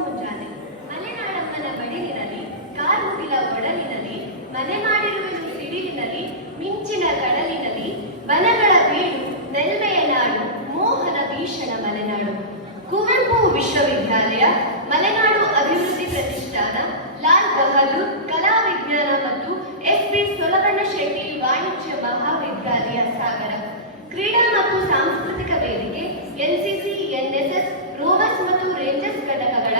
ಮುಂಜಾನೆ ಮಲೆನಾಡಮ್ಮನ ಮಡಿಲಿನಲ್ಲಿ ಕಾರ್ಮುಗಿಲ ಒಡಲಿನಲ್ಲಿ ಮನೆ ಮಾಡಿರುವೆನು ಸಿಡಿಲಿನಲ್ಲಿ ಮಿಂಚಿನ ಕಡಲಿನಲ್ಲಿ ಬನಗಳ ಬೀಡು ನೆಲ್ಮೆಯ ನಾಡು ಮೋಹನ ಭೀಷಣ ಮಲೆನಾಡು. ಕುವೆಂಪು ವಿಶ್ವವಿದ್ಯಾಲಯ, ಮಲೆನಾಡು ಅಭಿವೃದ್ಧಿ ಪ್ರತಿಷ್ಠಾನ, ಲಾಲ್ ಬಹದ್ದೂರ್ ಕಲಾ ವಿಜ್ಞಾನ ಮತ್ತು ಎಸ್.ಪಿ. ಸೊಲಬನಶೆಟ್ಟಿ ವಾಣಿಜ್ಯ ಮಹಾವಿದ್ಯಾಲಯ ಸಾಗರ, ಕ್ರೀಡಾ ಮತ್ತು ಸಾಂಸ್ಕೃತಿಕ ವೇದಿಕೆ, ಎನ್ಸಿಸಿ, ಎನ್ಎಸ್ಎಸ್, ರೋವರ್ಸ್ ಮತ್ತು ರೇಂಜರ್ಸ್ ಘಟಕಗಳ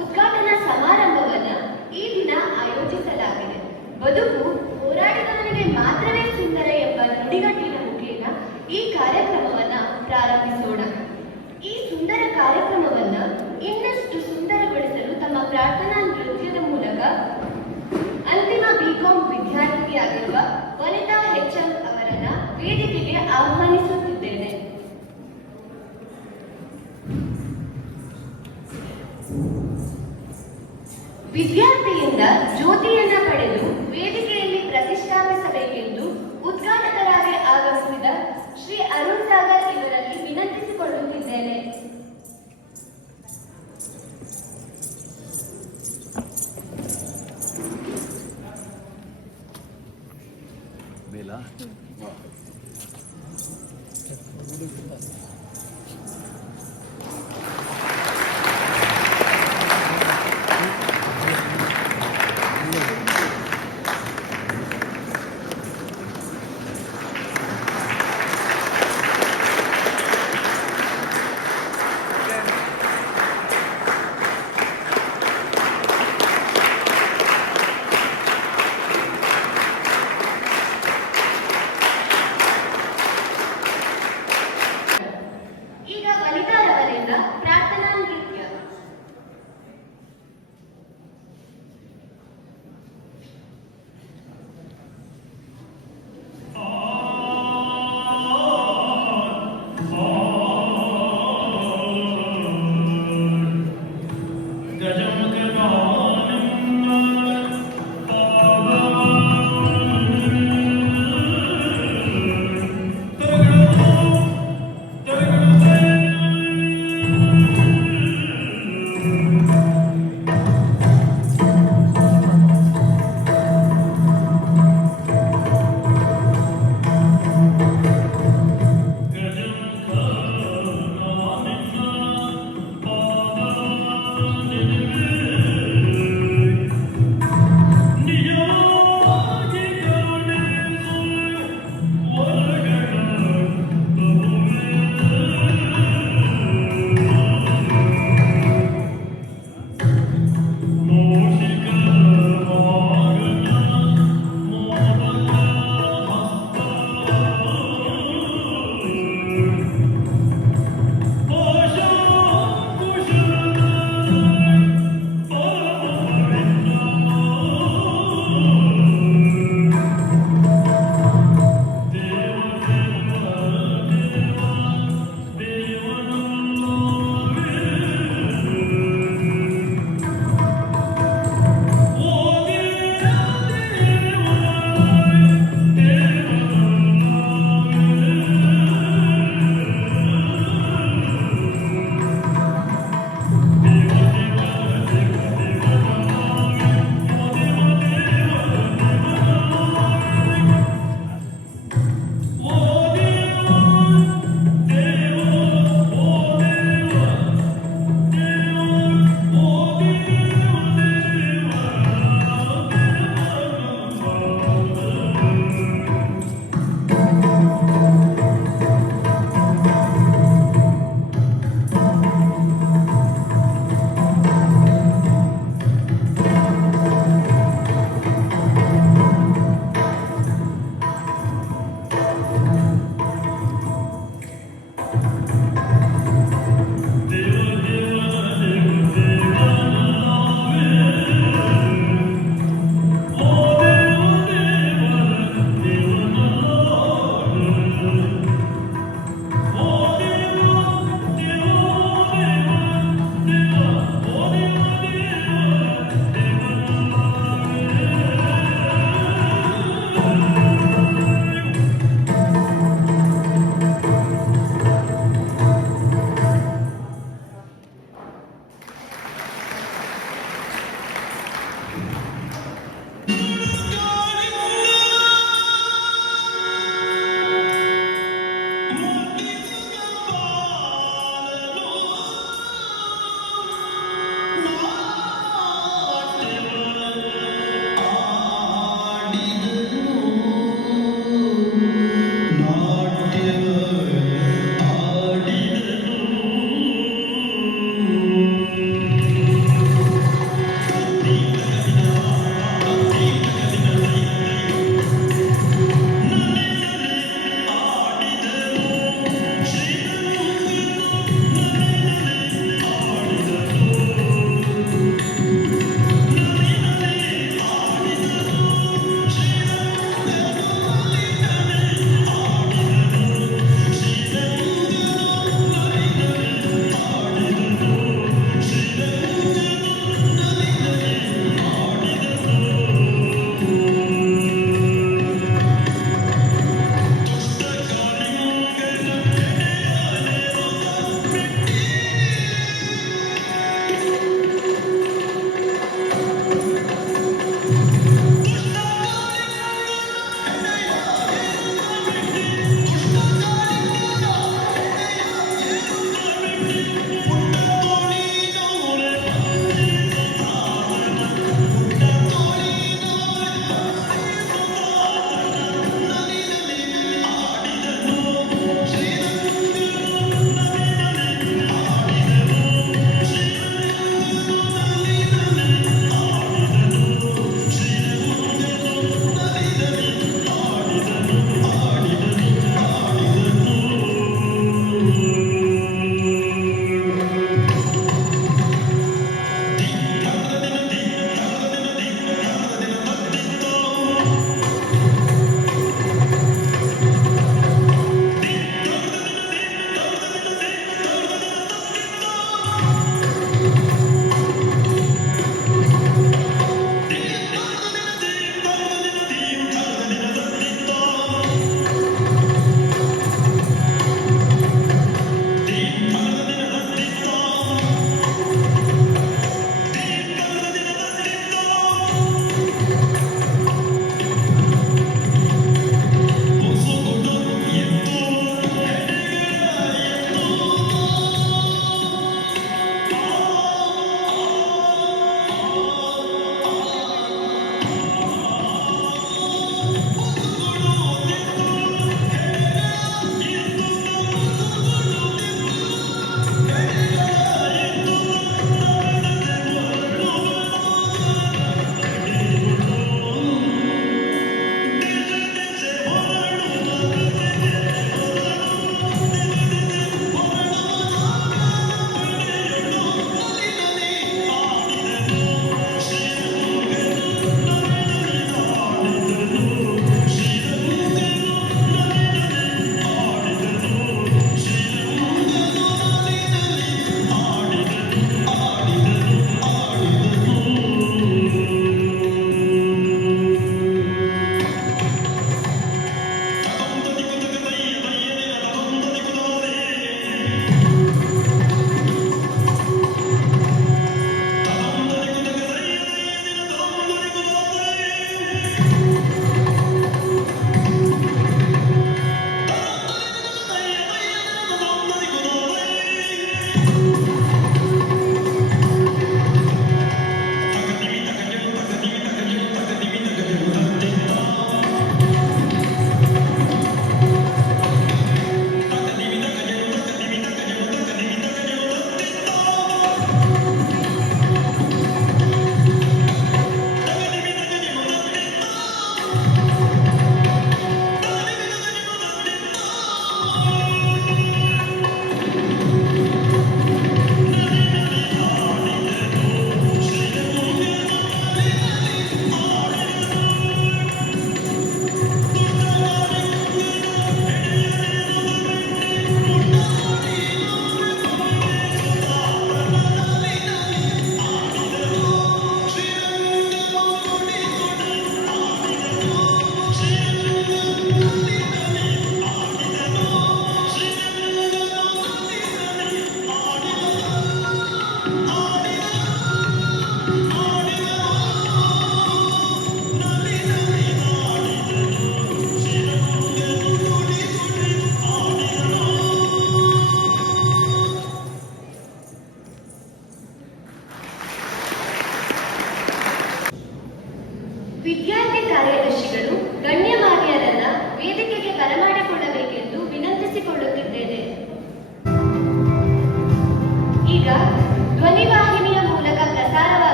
ಉದ್ಘಾಟನಾ ಸಮಾರಂಭವನ್ನು ಈ ದಿನ ಆಯೋಜಿಸಲಾಗಿದೆ. ಬದುಕು ಹೋರಾಡಿದವನಿಗೆ ಮಾತ್ರವೇ ಸುಂದರ ಎಂಬ ನುಡಿಗಟ್ಟಿನ ಮುಖೇನ ಈ ಕಾರ್ಯಕ್ರಮವನ್ನು ಪ್ರಾರಂಭಿಸೋಣ. ಈ ಸುಂದರ ಕಾರ್ಯಕ್ರಮವನ್ನು ಇನ್ನಷ್ಟು ಸುಂದರಗೊಳಿಸಲು ತಮ್ಮ ಪ್ರಾರ್ಥನಾ ನೃತ್ಯದ ಮೂಲಕ ಅಂತಿಮ ಬಿಕಾಂ ವಿದ್ಯಾರ್ಥಿಯಾಗಿರುವ ವನಿತಾ ಎಚ್.ಎಂ. ಅವರನ್ನ ವೇದಿಕೆಗೆ ಆಹ್ವಾನಿಸುತ್ತಿದ್ದೇನೆ. ವಿದ್ಯಾರ್ಥಿಯಿಂದ ಜ್ಯೋತಿಯನ್ನ ಪಡೆದು ವೇದಿಕೆಯಲ್ಲಿ ಪ್ರತಿಷ್ಠಾಪಿಸಬೇಕೆಂದು ಉದ್ಘಾಟಕರಾಗಿ ಆಗಮಿಸಿದ ಶ್ರೀ ಅರುಣ್ ಸಾಗರ್ ಇವರಲ್ಲಿ ವಿನಂತಿಸಿಕೊಳ್ಳುತ್ತಿದ್ದೇನೆ. ಪ್ರಾರ್ಥನಾ ನೃತ್ಯ.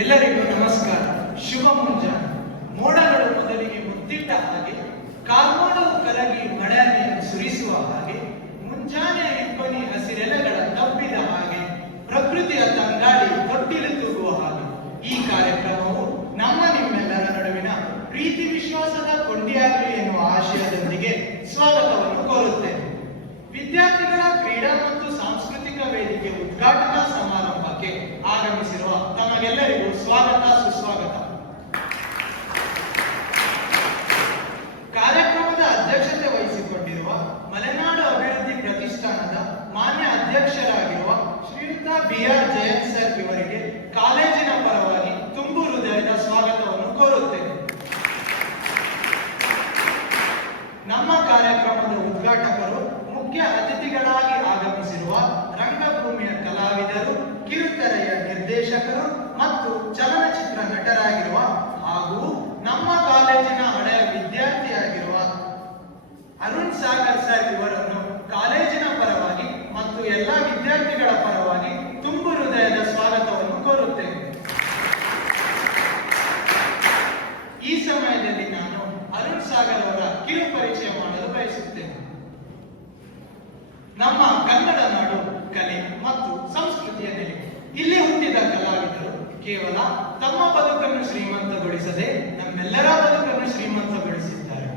ಎಲ್ಲರಿಗೂ ನಮಸ್ಕಾರ. ಶುಭ ಮುಂಜಾನೆ. ಮೋಡಗಳು ಮೊದಲಿಗೆ ಮುತ್ತಿಟ್ಟ ಹಾಗೆ, ಕಾರ್ಮೋಡವು ಕರಗಿ ಮಳೆಯನ್ನು ಸುರಿಸುವ ಹಾಗೆ, ಮುಂಜಾನೆ ಇಬ್ಬನಿ ಹಸಿರೆಲೆಗಳ ತಬ್ಬಿದ ಹಾಗೆ, ಪ್ರಕೃತಿಯ ತಂಗಾಳಿ ತೊಟ್ಟಿಲು ತೂಗುವ ಹಾಗೆ ಈ ಕಾರ್ಯಕ್ರಮವು ನಮ್ಮ ನಿಮ್ಮೆಲ್ಲರ ನಡುವಿನ ಪ್ರೀತಿ ವಿಶ್ವಾಸದ ಕೊಂಡಿಯಾಗಲಿ ಎನ್ನುವ ಆಶಯದೊಂದಿಗೆ ಸ್ವಾಗತವನ್ನು ಕೋರುತ್ತೇನೆ. ವಿದ್ಯಾರ್ಥಿಗಳ ಕ್ರೀಡಾ ಮತ್ತು ಸಾಂಸ್ಕೃತಿಕ ವೇದಿಕೆ ಉದ್ಘಾಟನಾ ಸಮಾರಂಭಕ್ಕೆ ಆಗಮಿಸಿರುವ ತಮಗೆಲ್ಲರಿಗೂ ಸ್ವಾಗತ ಸುಸ್ವಾಗತ. ಕಾರ್ಯಕ್ರಮದ ಅಧ್ಯಕ್ಷತೆ ವಹಿಸಿಕೊಂಡಿರುವ ಮಲೆನಾಡು ಅಭಿವೃದ್ಧಿ ಪ್ರತಿಷ್ಠಾನದ ಮಾನ್ಯ ಅಧ್ಯಕ್ಷರಾಗಿರುವ ಶ್ರೀಯುತ BR ಜಯಂತ್ ಸರ್ ಇವರಿಗೆ ಕಾಲೇಜಿನ ಪರವಾಗಿ ತುಂಬು ಹೃದಯದ ಸ್ವಾಗತವನ್ನು ಕೋರುತ್ತೇನೆ. ನಮ್ಮ ಕಾರ್ಯಕ್ರಮದ ಉದ್ಘಾಟಕರು ಮುಖ್ಯ ಅತಿಥಿಗಳಾಗಿ ಆಗಮಿಸಿರುವ ರಂಗಭೂಮಿಯ ಕಲಾವಿದರು, ಕಿರುತೆರೆಯ ನಿರ್ದೇಶಕರು ಮತ್ತು ಚಲನಚಿತ್ರ ನಟರಾಗಿರುವ ಹಾಗೂ ನಮ್ಮ ಕಾಲೇಜಿನ ಹಳೆಯ ವಿದ್ಯಾರ್ಥಿಯಾಗಿರುವ ಅರುಣ್ ಸಾಗರ್ ಸರ್ ಇವರನ್ನು ಕಾಲೇಜಿನ ಪರವಾಗಿ ಮತ್ತು ಎಲ್ಲ ವಿದ್ಯಾರ್ಥಿಗಳ ಪರವಾಗಿ ತುಂಬು ಹೃದಯದ ಸ್ವಾಗತವನ್ನು ಕೋರುತ್ತೇನೆ. ಈ ಸಮಯದಲ್ಲಿ ನಾನು ಅರುಣ್ ಸಾಗರ್ ಅವರ ಕಿರು ಪರಿಚಯ ಮಾಡಲು ಬಯಸುತ್ತೇನೆ. ನಮ್ಮ ಕನ್ನಡ ನಾಡು ಕಲೆ ಮತ್ತು ಸಂಸ್ಕೃತಿಯ ನೆಲೆ. ಇಲ್ಲಿ ಹುಟ್ಟಿದ ಕಲಾವಿದರು ಕೇವಲ ತಮ್ಮ ಬದುಕನ್ನು ಶ್ರೀಮಂತಗೊಳಿಸದೆ ನಮ್ಮೆಲ್ಲರ ಬದುಕನ್ನು ಶ್ರೀಮಂತಗೊಳಿಸಿದ್ದಾರೆ.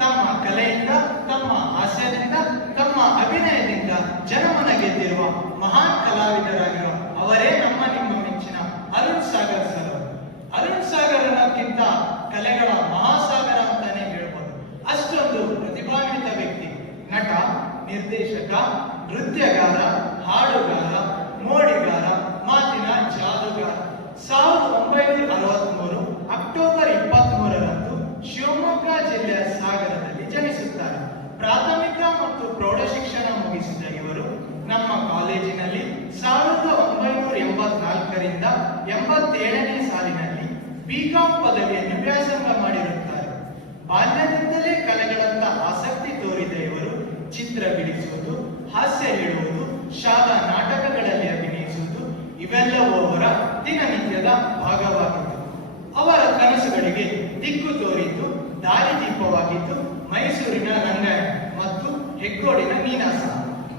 ತಮ್ಮ ಕಲೆಯಿಂದ, ತಮ್ಮ ಹಾಸ್ಯದಿಂದ, ತಮ್ಮ ಅಭಿನಯದಿಂದ ಜನಮನ ಗೆದ್ದಿರುವ ಮಹಾನ್ ಕಲಾವಿದರಾಗಿರುವ ಅವರೇ ನಮ್ಮ ನಿಮ್ಮ ಮೆಚ್ಚಿನ ಅರುಣ್ ಸಾಗರ್ ಸರ್ ಅವರು. ಅರುಣ್ ಸಾಗರ್ ಅನ್ನೋಕ್ಕಿಂತ ಕಲೆಗಳ ಮಹಾಸಾಗರ ಅಂತಾನೆ ಹೇಳ್ಬೋದು. ಅಷ್ಟೊಂದು ಪ್ರತಿಭಾನ್ವಿತ ವ್ಯಕ್ತಿ. ನಟ, ನಿರ್ದೇಶಕ, ನೃತ್ಯಗಾರ, ಹಾಡುಗಾರ, ಮೋಡಿಗಾರ, ಮಾತಿನ ಜಾದುಗಾರ. 1963 ಅಕ್ಟೋಬರ್ 23ರಂದು ಶಿವಮೊಗ್ಗ ಜಿಲ್ಲೆಯ ಸಾಗರದಲ್ಲಿ ಜನಿಸುತ್ತಾರೆ. ಪ್ರಾಥಮಿಕ ಮತ್ತು ಪ್ರೌಢ ಶಿಕ್ಷಣ ಮುಗಿಸಿದ ಇವರು ನಮ್ಮ ಕಾಲೇಜಿನಲ್ಲಿ 1984ರಿಂದ 87ನೇ ಸಾಲಿನಲ್ಲಿ BCom ಪದವಿಯನ್ನು ವ್ಯಾಸಂಗ ಮಾಡಿರುತ್ತಾರೆ. ಬಾಲ್ಯದಿಂದಲೇ ಕಲೆಗಳತ್ತ ಆಸಕ್ತಿ ತೋರಿದ ಇವರು ಚಿತ್ರ ಬಿಡಿಸುವುದು, ಹಾಸ್ಯ ಹೇಳುವುದು, ಶಾಲಾ ನಾಟಕಗಳಲ್ಲಿ ಅಭಿನಯಿಸುವುದು ಇವೆಲ್ಲವೂ ಅವರ ದಿನನಿತ್ಯದ ಭಾಗವಾಗಿತ್ತು. ಅವರ ಕನಸುಗಳಿಗೆ ದಿಕ್ಕು ತೋರಿದ್ದು, ದಾರಿದೀಪವಾಗಿದ್ದು ಮೈಸೂರಿನ ರಂಗಾಯಣ ಮತ್ತು ಹೆಗ್ಗೋಡಿನ ನೀನಾಸ.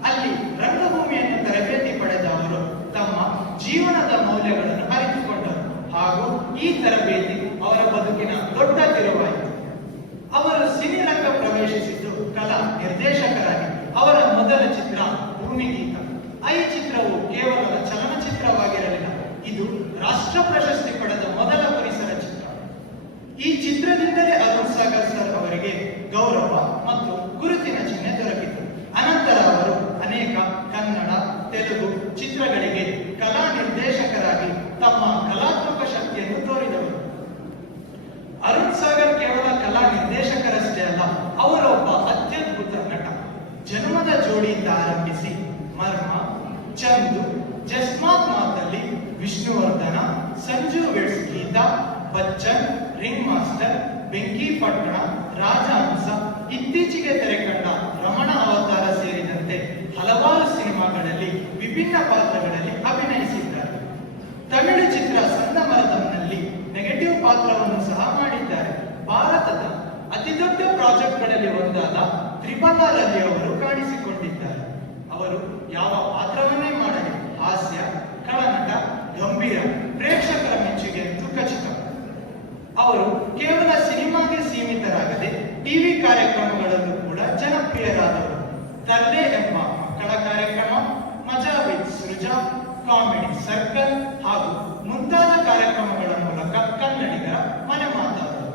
ಅಲ್ಲಿ ರಂಗಭೂಮಿಯನ್ನು ತರಬೇತಿ ಪಡೆದ ಅವರು ತಮ್ಮ ಜೀವನದ ಮೌಲ್ಯಗಳನ್ನು ಅರಿತುಕೊಂಡರು ಹಾಗೂ ಈ ತರಬೇತಿ ಅವರ ಬದುಕಿನ ದೊಡ್ಡ ತಿರುವಾಯಿತು. ಅವರು ಸಿನಿರಂಗ ಪ್ರವೇಶಿಸಿದ್ದು ಕಲಾ ನಿರ್ದೇಶಕರಾಗಿ. ಅವರ ಮೊದಲ ಚಿತ್ರ ಭೂಮಿಗೀತ. ಈ ಚಿತ್ರವು ಕೇವಲ ಚಲನಚಿತ್ರವಾಗಿರಲಿಲ್ಲ, ಇದು ರಾಷ್ಟ್ರ ಪ್ರಶಸ್ತಿ ಪಡೆದ ಮೊದಲ ಪರಿಸರ ಚಿತ್ರ. ಈ ಚಿತ್ರದಿಂದಲೇ ಅರುಣ್ ಸಾಗರ್ ಸರ್ ಅವರಿಗೆ ಗೌರವ ಮತ್ತು ಗುರುತಿನ ಚಿಹ್ನೆ ದೊರಕಿತು. ಅನಂತರ ಅವರು ಅನೇಕ ಕನ್ನಡ, ತೆಲುಗು ಚಿತ್ರಗಳಿಗೆ ಕಲಾ ನಿರ್ದೇಶಕರಾಗಿ ತಮ್ಮ ಕಲಾತ್ಮಕ ಶಕ್ತಿಯನ್ನು ತೋರಿದವರು. ಅರುಣ್ ಸಾಗರ್ ಕೇವಲ ಕಲಾ ನಿರ್ದೇಶಕರಷ್ಟೇ ಅಲ್ಲ, ಅವರೊಬ್ಬ ಅತ್ಯದ್ಭುತ ನಟ. ಜನ್ಮದ ಜೋಡಿಯಿಂದ ಆರಂಭಿಸಿ ಮರ್ಮ, ಚಂದು, ಜಸ್ಮಾತ್ ಮಾತಲ್ಲಿ, Vishnuvardhana, Sanju weds Geetha, Bachchan, ring master, Benki Pattana, Rajahamsa, ಇತ್ತೀಚೆಗೆ ತೆರೆಕಂಡ ರಮಣ ಅವತಾರ ಸೇರಿದಂತೆ ಹಲವಾರು ಸಿನಿಮಾಗಳಲ್ಲಿ ವಿಭಿನ್ನ ಪಾತ್ರಗಳಲ್ಲಿ ಅಭಿನಯಿಸಿದ್ದಾರೆ. ತಮಿಳು ಚಿತ್ರ ಸಂದಮರದಂನಲ್ಲಿ ನೆಗೆಟಿವ್ ಪಾತ್ರವನ್ನು ಸಹ ಮಾಡಿದ್ದಾರೆ. ಭಾರತದ ಅತಿದೊಡ್ಡ ಪ್ರಾಜೆಕ್ಟ್ಗಳಲ್ಲಿ ಒಂದಾದ ತ್ರಿಪಲಾರಲ್ಲಿ ಅವರು ಕಾಣಿಸಿಕೊಂಡಿದ್ದಾರೆ. ಅವರು ಯಾವ ಪಾತ್ರವನ್ನೇ ಮಾಡಲಿ, ಹಾಸ್ಯ, ಖಳನಟ, ಗಂಭೀರ, ಪ್ರೇಕ್ಷಕರ ಮೆಚ್ಚುಗೆಯಂತೂ ಖಚಿತ. ಅವರು ಕೇವಲ ಸಿನಿಮಾಗೆ ಸೀಮಿತರಾಗದೆ ಟಿವಿ ಕಾರ್ಯಕ್ರಮಗಳಲ್ಲೂ ಕೂಡ ಜನಪ್ರಿಯರಾದವರು. ತರ್ಲೆ ಎಂಬ ಮಕ್ಕಳ ಕಾರ್ಯಕ್ರಮ, ಮಜಾ ವಿತ್ ಸೃಜಾ, ಕಾಮಿಡಿ ಸರ್ಕಲ್ ಹಾಗೂ ಮುಂತಾದ ಕಾರ್ಯಕ್ರಮಗಳ ಮೂಲಕ ಕನ್ನಡಿಗರ ಮನೆ ಮಾತಾದರು.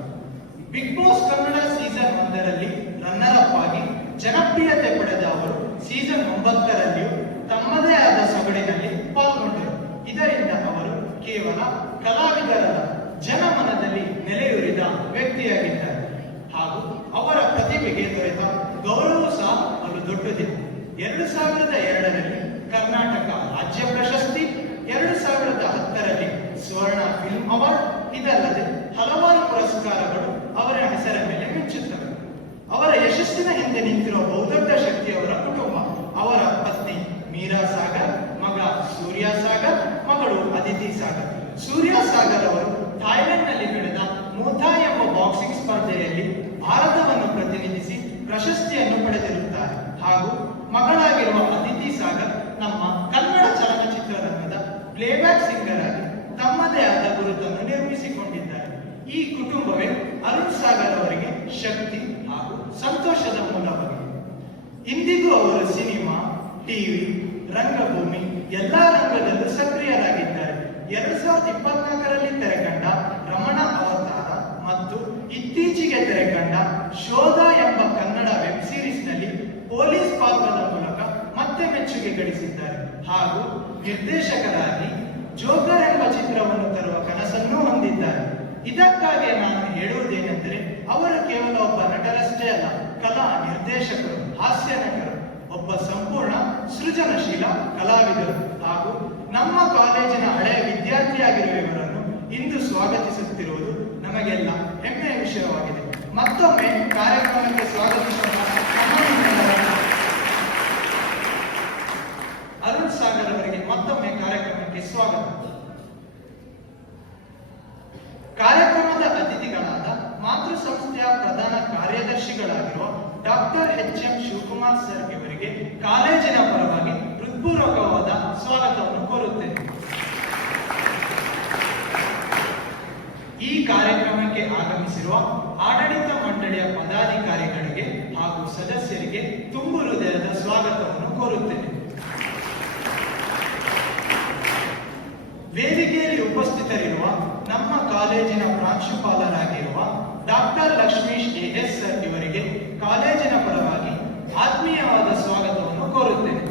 ಬಿಗ್ ಬಾಸ್ ಕನ್ನಡ ಸೀಸನ್ 1ರಲ್ಲಿ ರನ್ನರ್ ಅಪ್ ಆಗಿ ಜನಪ್ರಿಯತೆ ಪಡೆದ ಅವರು ಸೀಸನ್ 9ರಲ್ಲಿಯೂ ತಮ್ಮದೇ ಆದ ಸೊಗಡಿನಲ್ಲಿ ಪಾಲ್ಗೊಂಡರು. ಇದರಿಂದ ಅವರು ಕೇವಲ ಕಲಾವಿದರಲ್ಲ, ಜನಮನದಲ್ಲಿ ನೆಲೆಯೂರಿದ ವ್ಯಕ್ತಿಯಾಗಿದ್ದಾರೆ ಹಾಗೂ ಅವರ ಪ್ರತಿಭೆಗೆ ದೊರೆತ ಗೌರವ ಸಹ ಬಲು ದೊಡ್ಡದಿದೆ. 2002ರಲ್ಲಿ ಕರ್ನಾಟಕ ರಾಜ್ಯ ಪ್ರಶಸ್ತಿ, 2010ರಲ್ಲಿ ಸ್ವರ್ಣ ಫಿಲ್ಮ್ ಅವಾರ್ಡ್, ಇದಲ್ಲದೆ ಹಲವಾರು ಪುರಸ್ಕಾರಗಳು ಅವರ ಹೆಸರ ಮೇಲೆ ಮಿಂಚುತ್ತವೆ. ಅವರ ಯಶಸ್ಸಿನ ಹಿಂದೆ ನಿಂತಿರುವ ಬಹುದೊಡ್ಡ ಶಕ್ತಿಯವರ ಕುಟುಂಬ. ಅವರ ಪತ್ನಿ ಮೀರಾ ಸಾಗರ್, ಮಗ ಸೂರ್ಯ ಸಾಗರ್, ಮಗಳು ಅದಿತಿ ಸಾಗರ್. ಸೂರ್ಯ ಸಾಗರ್ ಅವರು ಥಾಯ್ಲೆಂಡ್ನಲ್ಲಿ ನಡೆದ ಮೂಥಾಯ್ ಎಂಬ ಬಾಕ್ಸಿಂಗ್ ಸ್ಪರ್ಧೆಯಲ್ಲಿ ಭಾರತವನ್ನು ಪ್ರತಿನಿಧಿಸಿ ಪ್ರಶಸ್ತಿಯನ್ನು ಪಡೆದಿರುತ್ತಾರೆ. ಹಾಗೂ ಮಗಳಾಗಿರುವ ಅದಿತಿ ಸಾಗರ್ ನಮ್ಮ ಕನ್ನಡ ಚಲನಚಿತ್ರರಂಗದ ಪ್ಲೇಬ್ಯಾಕ್ ಸಿಂಗರ್ ಆಗಿ ತಮ್ಮದೇ ಆದ ಗುರುತನ್ನು ನಿರ್ಮಿಸಿಕೊಂಡಿದ್ದಾರೆ. ಈ ಕುಟುಂಬವೇ ಅರುಣ್ ಸಾಗರ್ ಅವರಿಗೆ ಶಕ್ತಿ ಹಾಗೂ ಸಂತೋಷದ ಮೂಲವಾಗಿದೆ. ಇಂದಿಗೂ ಅವರು ಸಿನಿಮಾ, ಟಿವಿ, ರಂಗಭೂಮಿ ಎಲ್ಲಾ ರಂಗದಲ್ಲೂ ಸಕ್ರಿಯರಾಗಿದ್ದಾರೆ. 2024ರಲ್ಲಿ ತೆರೆಕಂಡ ರಮಣ ಅವತಾರ ಮತ್ತು ಇತ್ತೀಚೆಗೆ ತೆರೆಕಂಡ ಶೋಧ ಎಂಬ ಕನ್ನಡ ವೆಬ್ ಸೀರೀಸ್ ನಲ್ಲಿ ಪೊಲೀಸ್ ಪಾತ್ರದ ಮೂಲಕ ಮತ್ತೆ ಮೆಚ್ಚುಗೆ ಗಳಿಸಿದ್ದಾರೆ. ಹಾಗೂ ನಿರ್ದೇಶಕರಾಗಿ ಜೋಕರ್ ಎಂಬ ಚಿತ್ರವನ್ನು ತರುವ ಕನಸನ್ನೂ ಹೊಂದಿದ್ದಾರೆ. ಇದಕ್ಕಾಗಿ ನಾನು ಹೇಳುವುದೇನೆಂದರೆ, ಅವರು ಕೇವಲ ಒಬ್ಬ ನಟರಷ್ಟೇ ಅಲ್ಲ, ಕಲಾ ನಿರ್ದೇಶಕರು, ಹಾಸ್ಯ ನಟರು, ಒಬ್ಬ ಸಂಪೂರ್ಣ ಸೃಜನಶೀಲ ಕಲಾವಿದರು ಹಾಗೂ ನಮ್ಮ ಕಾಲೇಜಿನ ಹಳೆಯ ವಿದ್ಯಾರ್ಥಿಯಾಗಿರುವ ಇವರನ್ನು ಇಂದು ಸ್ವಾಗತಿಸುತ್ತಿರುವುದು ನಮಗೆಲ್ಲ ಹೆಮ್ಮೆಯ ವಿಷಯವಾಗಿದೆ. ಮತ್ತೊಮ್ಮೆ ಕಾರ್ಯಕ್ರಮಕ್ಕೆ ಸ್ವಾಗತಿಸೋಣ. ಅರುಣ್ ಸಾಗರ್ ಅವರಿಗೆ ಮತ್ತೊಮ್ಮೆ ಕಾರ್ಯಕ್ರಮಕ್ಕೆ ಸ್ವಾಗತ. ಕಾರ್ಯಕ್ರಮದ ಅತಿಥಿಗಳಾದ ಮಾತೃ ಸಂಸ್ಥೆಯ ಪ್ರಧಾನ ಕಾರ್ಯದರ್ಶಿಗಳಾಗಿರುವ ಡಾಕ್ಟರ್ ಎಚ್.ಎಂ. ಶಿವಕುಮಾರ್ ಸರ್ ಇವರಿಗೆ ಕಾಲೇಜಿನ ಪರವಾಗಿ ಹೃತ್ಪೂರ್ವಕವಾದ ಸ್ವಾಗತವನ್ನು ಕೋರುತ್ತೇನೆ. ಈ ಕಾರ್ಯಕ್ರಮಕ್ಕೆ ಆಗಮಿಸಿರುವ ಆಡಳಿತ ಮಂಡಳಿಯ ಪದಾಧಿಕಾರಿಗಳಿಗೆ ಹಾಗೂ ಸದಸ್ಯರಿಗೆ ತುಂಬು ಹೃದಯದ ಸ್ವಾಗತವನ್ನು ಕೋರುತ್ತೇನೆ. ವೇದಿಕೆಯಲ್ಲಿ ಉಪಸ್ಥಿತರಿರುವ ನಮ್ಮ ಕಾಲೇಜಿನ ಪ್ರಾಂಶುಪಾಲರಾಗಿರುವ ಡಾಕ್ಟರ್ ಲಕ್ಷ್ಮೀಶ್ ಎಸ್ ಸರ್ ಇವರಿಗೆ ಕಾಲೇಜಿನ ಪರವಾಗಿ ಆತ್ಮೀಯವಾದ ಸ್ವಾಗತವನ್ನು ಕೋರುತ್ತೇನೆ.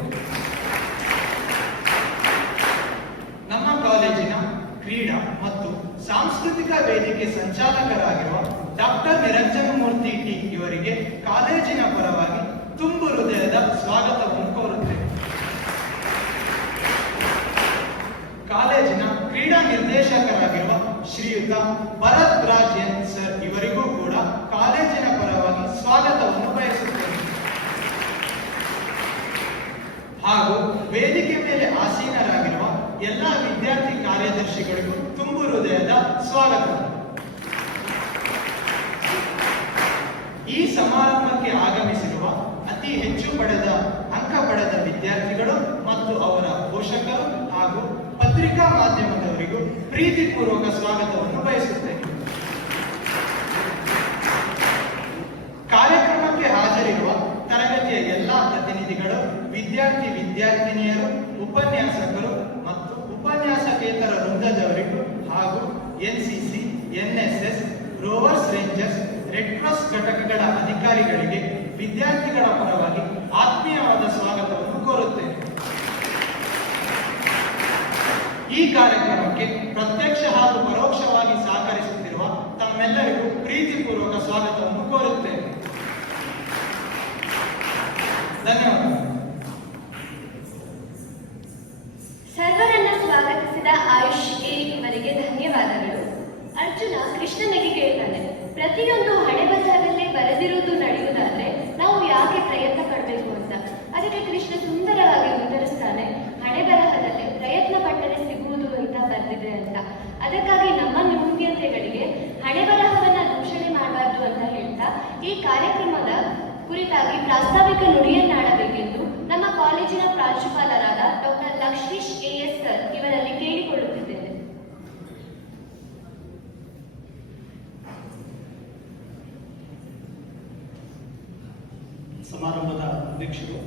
ನಮ್ಮ ಕಾಲೇಜಿನ ಕ್ರೀಡಾ ಮತ್ತು ಸಾಂಸ್ಕೃತಿಕ ವೇದಿಕೆ ಸಂಚಾಲಕರಾಗಿರುವ ಡಾಕ್ಟರ್ ನಿರಂಜನ ಮೂರ್ತಿ ಟಿ ಇವರಿಗೆ ಕಾಲೇಜಿನ ಪರವಾಗಿ ತುಂಬು ಹೃದಯದ ಸ್ವಾಗತವನ್ನು ಕೋರುತ್ತೇನೆ. ಕಾಲೇಜಿನ ಕ್ರೀಡಾ ನಿರ್ದೇಶಕರಾಗಿರುವ ಶ್ರೀಯುತ ಭರತ್ ರಾಜ್ ಎನ್ ಸರ್ ಇವರಿಗೂ ಕೂಡ ಕಾಲೇಜಿನ ಪರವಾಗಿ ಸ್ವಾಗತವನ್ನು ಬಯಸುತ್ತೇನೆ. ಹಾಗೂ ವೇದಿಕೆ ಮೇಲೆ ಆಸೀನರಾಗಿರುವ ಎಲ್ಲಾ ವಿದ್ಯಾರ್ಥಿ ಕಾರ್ಯದರ್ಶಿಗಳಿಗೂ ತುಂಬು ಹೃದಯದ ಸ್ವಾಗತ. ಈ ಸಮಾರಂಭಕ್ಕೆ ಆಗಮಿಸಿರುವ ಅತಿ ಹೆಚ್ಚು ಅಂಕ ಪಡೆದ ವಿದ್ಯಾರ್ಥಿಗಳು ಮತ್ತು ಅವರ ಪೋಷಕರು ಹಾಗೂ ಪತ್ರಿಕಾ ಮಾಧ್ಯಮದವರಿಗೂ ಪ್ರೀತಿಪೂರ್ವಕ ಸ್ವಾಗತವನ್ನು ಬಯಸುತ್ತೇನೆ. ಕಾರ್ಯಕ್ರಮಕ್ಕೆ ಹಾಜರಿರುವ ತರಗತಿಯ ಎಲ್ಲಾ ಪ್ರತಿನಿಧಿಗಳು, ವಿದ್ಯಾರ್ಥಿನಿಯರು, ಉಪನ್ಯಾಸಕರು ಮತ್ತು ಉಪನ್ಯಾಸಕೇತರ ವೃಂದದವರಿಗೂ ಹಾಗೂ NCC, NSS, rovers rangers, red cross ಘಟಕಗಳ ಅಧಿಕಾರಿಗಳಿಗೆ ವಿದ್ಯಾರ್ಥಿಗಳ ಪರವಾಗಿ ಆತ್ಮೀಯವಾದ ಸ್ವಾಗತವನ್ನು ಕೋರುತ್ತೇನೆ. ಈ ಕಾರ್ಯಕ್ರಮಕ್ಕೆ ಪ್ರತ್ಯಕ್ಷ ಹಾಗೂ ಪರೋಕ್ಷವಾಗಿ ಸಹಕರಿಸುತ್ತಿರುವ ತಮ್ಮೆಲ್ಲರಿಗೂ ಪ್ರೀತಿಪೂರ್ವಕ ಸ್ವಾಗತವನ್ನು ಕೋರುತ್ತೇನೆ. ಧನ್ಯವಾದ. ಸರ್ವರನ್ನ ಸ್ವಾಗತಿಸಿದ ಆಯುಷ್ ಎ ಇವರಿಗೆ ಧನ್ಯವಾದಗಳು. ಅರ್ಜುನ ಕೃಷ್ಣನಿಗೆ ಕೇಳ್ತಾನೆ, ಪ್ರತಿಯೊಂದು ಹಣೆ ಬರಹದಲ್ಲೇ ಬರೆದಿರುವುದು ನಡೆಯುವುದಾದ್ರೆ ನಾವು ಯಾಕೆ ಪ್ರಯತ್ನ ಪಡಬೇಕು ಅಂತ. ಅದಕ್ಕೆ ಕೃಷ್ಣ ಸುಂದರವಾಗಿ ಉತ್ತರಿಸ್ತಾನೆ, ಹಣೆ ಬರಹದಲ್ಲೇ ಪ್ರಯತ್ನ ಪಟ್ಟರೆ ಸಿಗುವುದು ಅಂತ ಬರ್ದಿದೆ ಅಂತ. ಅದಕ್ಕಾಗಿ ನಮ್ಮ ನ್ಯೂನ್ಯತೆಗಳಿಗೆ ಹಣೆ ಬರಹವನ್ನ ದೂಷಣೆ ಮಾಡಬಾರ್ದು ಅಂತ ಹೇಳ್ತಾ ಈ ಕಾರ್ಯಕ್ರಮದ ಕುರಿತಾಗಿ ಪ್ರಾಸ್ತಾವಿಕ ನುಡಿಯನ್ನಾಡಬೇಕೆಂದು ನಮ್ಮ ಕಾಲೇಜಿನ ಪ್ರಾಂಶುಪಾಲರಾದ ಡಾಕ್ಟರ್ ಲಕ್ಷ್ಮೀಶ್ ಎಸ್ ಸರ್ ಇವರಲ್ಲಿ ಕೇಳಿಕೊಳ್ಳುತ್ತಿದ್ದೇನೆ. ಸಮಾರಂಭದ ಅಧ್ಯಕ್ಷರು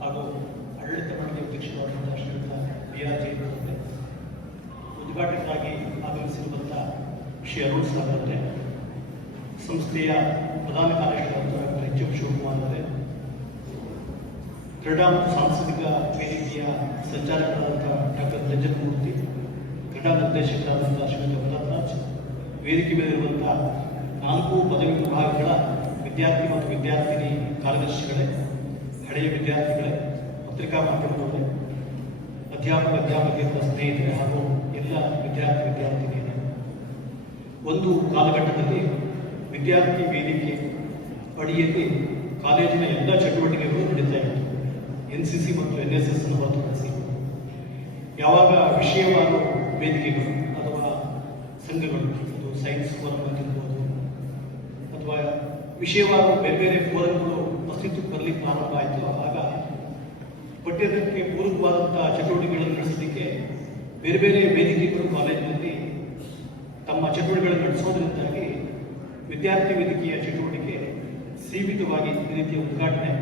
ಹಾಗೂ ಆಡಳಿತ ಮಂಡಳಿ ಅಧ್ಯಕ್ಷರಾದಂತಹ ಶ್ರೀಯುತ ಬಿ.ಆರ್. ಜೈನ್ ಅವರೇ, ಉದ್ಘಾಟಕರಾಗಿ ಆಗಮಿಸಿರುವಂಥ ಶ್ರೀ ಅರುಣ್ ಸಾಗರ್ ಅವರೇ, ಸಂಸ್ಥೆಯ ಪ್ರಧಾನ ಕಾರ್ಯದರ್ಶಿಯಾದಂತಹ ಡಾಕ್ಟರ್ ಎಚ್.ಎಂ. ಶಿವಕುಮಾರ್ ಅವರೇ, ಕ್ರೀಡಾ ಮತ್ತು ಸಾಂಸ್ಕೃತಿಕ ವೇದಿಕೆಯ ಸಂಚಾಲಕರಾದಂತಹ ಡಾಕ್ಟರ್ ನಿರಂಜನ ಮೂರ್ತಿ, ಕ್ರೀಡಾ ನಿರ್ದೇಶಕರಾದಂತಹ ಶ್ರೀಯುತ ಭರತ್ ರಾಜ್, ವೇದಿಕೆ ಮೇಲಿರುವಂಥ 4 ಪದವಿ ವಿಭಾಗಗಳ ವಿದ್ಯಾರ್ಥಿ ಮತ್ತು ವಿದ್ಯಾರ್ಥಿನಿ ಕಾರ್ಯದರ್ಶಿಗಳೇ, ಹಳೆಯ ವಿದ್ಯಾರ್ಥಿಗಳೇ, ಪತ್ರಿಕಾ ಮಾಧ್ಯಮದವರೇ, ಅಧ್ಯಾಪಕೇತರ ಸ್ನೇಹಿತರೆ ಹಾಗೂ ಎಲ್ಲ ವಿದ್ಯಾರ್ಥಿನಿಯರೇ, ಒಂದು ಕಾಲಘಟ್ಟದಲ್ಲಿ ವಿದ್ಯಾರ್ಥಿ ವೇದಿಕೆ ಅಡಿಯಲ್ಲಿ ಕಾಲೇಜಿನ ಎಲ್ಲ ಚಟುವಟಿಕೆಗಳು ನಡೀತಾ ಇತ್ತು. ಎನ್ಸಿಸಿ ಮತ್ತು ಎನ್ಎಸ್ಎಸ್ ಅನ್ನು ಹೊರತುಪಡಿಸಿ ಯಾವಾಗ ವಿಷಯವಾದ ವೇದಿಕೆಗಳು ಅಥವಾ ಸಂಘಗಳು, ಅದು ಸೈನ್ಸ್ ಫೋರಮ್ ಆಗಿರ್ಬೋದು ಅಥವಾ ವಿಷಯವಾದ ಬೇರೆ ಬೇರೆ ಫೋರಮ್ಗಳು ಅಸ್ತಿತ್ವಕ್ಕೆ ಬರಲಿಕ್ಕೆ ಪ್ರಾರಂಭ ಆಯಿತು. ಆಗ ಪಠ್ಯಕ್ಕೆ ಪೂರಕವಾದಂತಹ ಚಟುವಟಿಕೆಗಳನ್ನು ನಡೆಸಲಿಕ್ಕೆ ಬೇರೆ ಬೇರೆ ವೇದಿಕೆಗಳು ಕಾಲೇಜಿನಲ್ಲಿ ತಮ್ಮ ಚಟುವಟಿಕೆಗಳನ್ನು ನಡೆಸೋದ್ರಿಂದಾಗಿ ವಿದ್ಯಾರ್ಥಿ ವೇದಿಕೆಯ ಚಟುವಟಿಕೆ ಸೀಮಿತವಾಗಿ ಈ ರೀತಿಯ ಉದ್ಘಾಟನೆ,